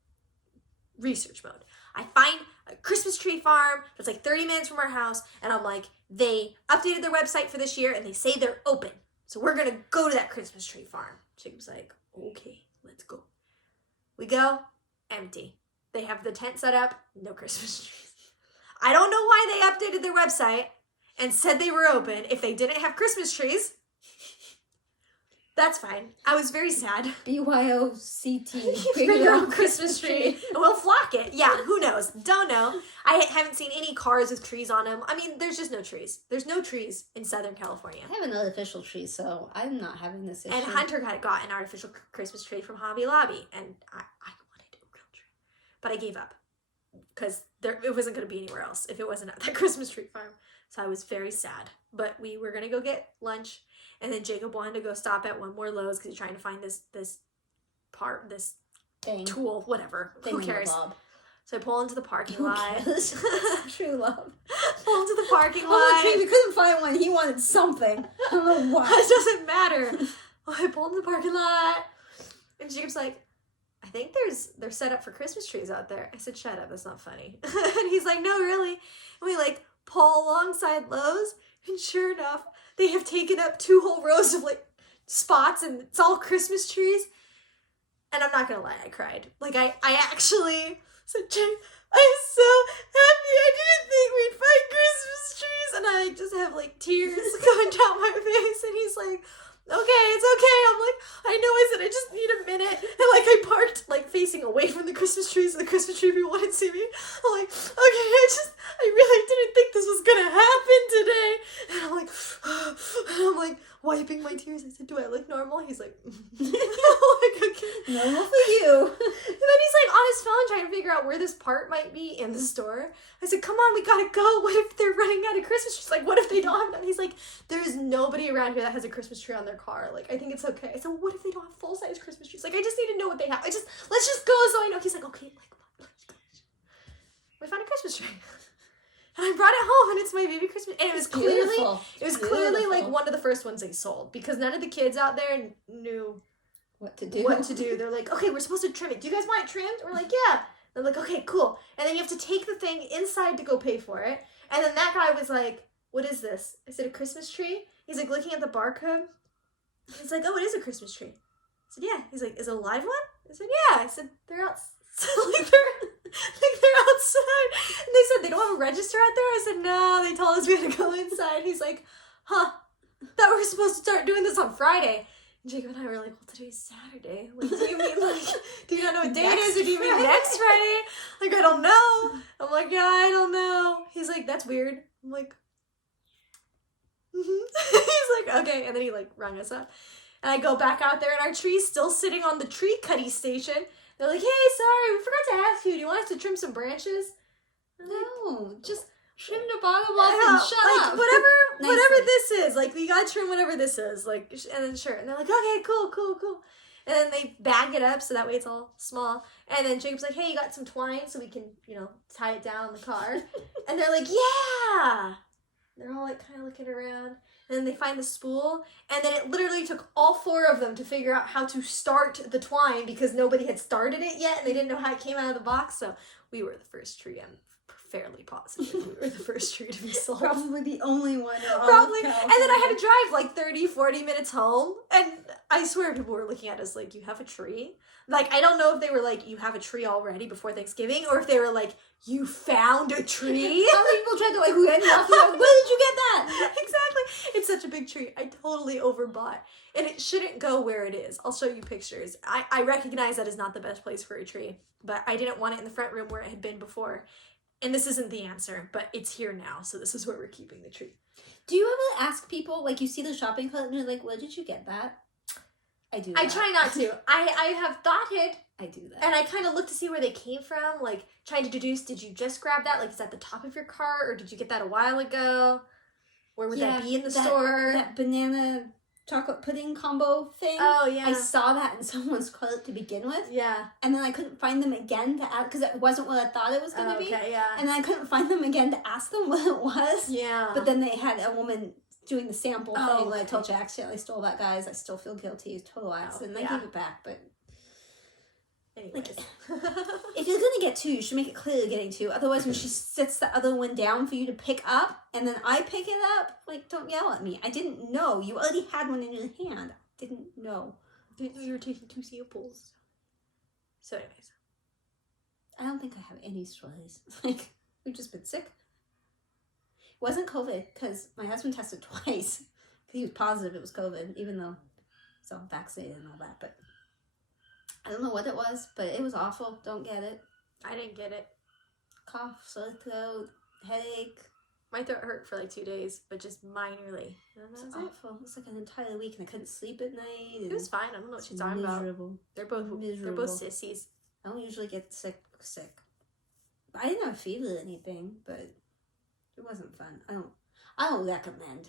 research mode. I find a Christmas tree farm that's like 30 minutes from our house. And I'm like, they updated their website for this year, and they say they're open. So we're going to go to that Christmas tree farm. Jacob's like, okay, let's go. We go, empty. They have the tent set up, no Christmas trees. I don't know why they updated their website and said they were open if they didn't have Christmas trees. That's fine. I was very sad. BYOCT. Bring your own Christmas tree. We'll flock it. Yeah, who knows? Don't know. I haven't seen any cars with trees on them. I mean, there's just no trees. There's no trees in Southern California. I have an artificial tree, so I'm not having this issue. And Hunter got an artificial Christmas tree from Hobby Lobby, and I wanted a real tree. But I gave up because it wasn't going to be anywhere else if it wasn't at that Christmas tree farm. So I was very sad. But we were going to go get lunch. And then Jacob wanted to go stop at one more Lowe's because he's trying to find this tool, whatever. Who cares? So I pull into the parking lot. True love. Pull into the parking lot. Oh, we couldn't find one. He wanted something. I don't know why. It doesn't matter. I pull into the parking lot, and Jacob's like, I think they're set up for Christmas trees out there. I said, shut up, that's not funny. And he's like, no, really? And we like pull alongside Lowe's, and sure enough, they have taken up 2 whole rows of like spots, and it's all Christmas trees. And I'm not gonna lie, I cried. Like I actually said, Jake, I'm so happy. I didn't think we'd find Christmas trees. And I just have like tears going down my face. And he's like, okay, it's okay. I'm like, I know. I said, I just need a minute. And like I parked like facing away from the Christmas trees so the Christmas tree people wouldn't see me. I'm like, okay, I really didn't think this was gonna happen today. And I'm like wiping my tears. I said, do I look normal? He's like, I'm like, okay. Normal for you. And then he's like on his phone trying to figure out where this part might be in the store. I said, come on, we gotta go. What if they're running out of Christmas trees? Like, what if they don't have none? He's like, there's nobody around here that has a Christmas tree on their car. Like, I think it's okay. I said, what if they don't have full-size Christmas trees? Like, I just need to know what they have. Let's just go so I know. He's like, okay, like, we found a Christmas tree. And I brought it home, and it's my baby Christmas. And it was clearly like one of the first ones they sold, because none of the kids out there knew what to do. They're like, okay, we're supposed to trim it. Do you guys want it trimmed? We're like, yeah. They're like, okay, cool. And then you have to take the thing inside to go pay for it. And then that guy was like, what is this? I said, a Christmas tree? He's like looking at the barcode. He's like, oh, it is a Christmas tree. I said, yeah. He's like, is it a live one? I said, yeah. I said, they're outside. They're outside. And they said, they don't have a register out there? I said, no, they told us we had to go inside. He's like, huh, thought we were supposed to start doing this on Friday. And Jacob and I were like, well, today's Saturday. Like, do you mean like, do you not know what day it is? Or do you mean next Friday? Like, I don't know. I'm like, yeah, I don't know. He's like, that's weird. I'm like, He's like, okay. And then he like rung us up. And I go back out there, and our tree's still sitting on the tree cutting station. They're like, hey, sorry, we forgot to ask you. Do you want us to trim some branches? No, just trim the bottom off and shut up. Whatever this is. Like, we gotta trim whatever this is. Like, and then sure. And they're like, okay, cool. And then they bag it up so that way it's all small. And then Jacob's like, hey, you got some twine so we can, tie it down in the car. And they're like, yeah. They're all like kind of looking around. And then they find the spool. And then it literally took all 4 of them to figure out how to start the twine because nobody had started it yet. And they didn't know how it came out of the box. So we were the first tree. I'm fairly positive we were the first tree to be sold. Probably the only one. Probably. And then I had to drive like 30, 40 minutes home. And I swear people were looking at us like, you have a tree? Like, I don't know if they were like, you have a tree already before Thanksgiving, or if they were like, you found a tree? How many people tried to like, where did you get that? Exactly. It's such a big tree. I totally overbought. And it shouldn't go where it is. I'll show you pictures. I recognize that is not the best place for a tree, but I didn't want it in the front room where it had been before. And this isn't the answer, but it's here now, so this is where we're keeping the tree. Do you ever ask people, like, you see the shopping cart and you're like, where did you get that? I do that. I try not to. I have thought it. I do that. And I kind of look to see where they came from, like, trying to deduce, did you just grab that? Like, is that the top of your cart, or did you get that a while ago? Where would that be in the store? That banana chocolate pudding combo thing. Oh, yeah. I saw that in someone's cart to begin with. Yeah. And then I couldn't find them again to ask, because it wasn't what I thought it was going to be. Okay, yeah. And then I couldn't find them again to ask them what it was. Yeah. But then they had a woman doing the sample thing. Okay. When I told you I accidentally stole that, guys. I still feel guilty. It's total accident. I gave it back, but... Anyways. If you're gonna get 2, you should make it clear you're getting 2. Otherwise, when she sits the other one down for you to pick up, and then I pick it up, like, don't yell at me. I didn't know. You already had one in your hand. I didn't know. Didn't know you were taking 2 samples. So anyways. I don't think I have any stories. Like, we've just been sick. It wasn't COVID, because my husband tested twice. Because he was positive it was COVID, even though he's all vaccinated and all that, but... I don't know what it was, but it was awful. Don't get it. I didn't get it. Cough, sore throat, headache. My throat hurt for like 2 days, but just minorly. It was awful. It was like an entire week, and I couldn't sleep at night. It was fine. I don't know what you're talking about. They're both sissies. I don't usually get sick. I didn't have a fever or anything, but it wasn't fun. I don't recommend.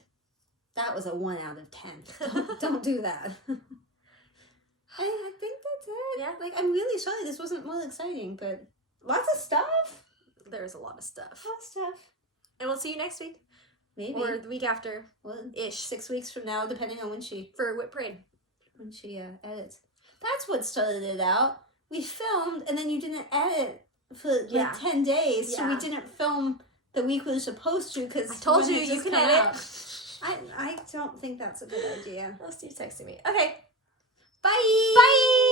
That was a 1 out of 10. Don't do that. I think that's it. Yeah. Like, I'm really sorry this wasn't more exciting, but lots of stuff. There's a lot of stuff. Lots of stuff. And we'll see you next week. Maybe. Or the week after. Well, ish. 6 weeks from now, depending on when she For WIP Parade. edits. That's what started it out. We filmed, and then you didn't edit for like 10 days, so we didn't film the week we were supposed to, because I told you, you can edit. I don't think that's a good idea. Oh, Steve's texting me. Okay. Bye! Bye!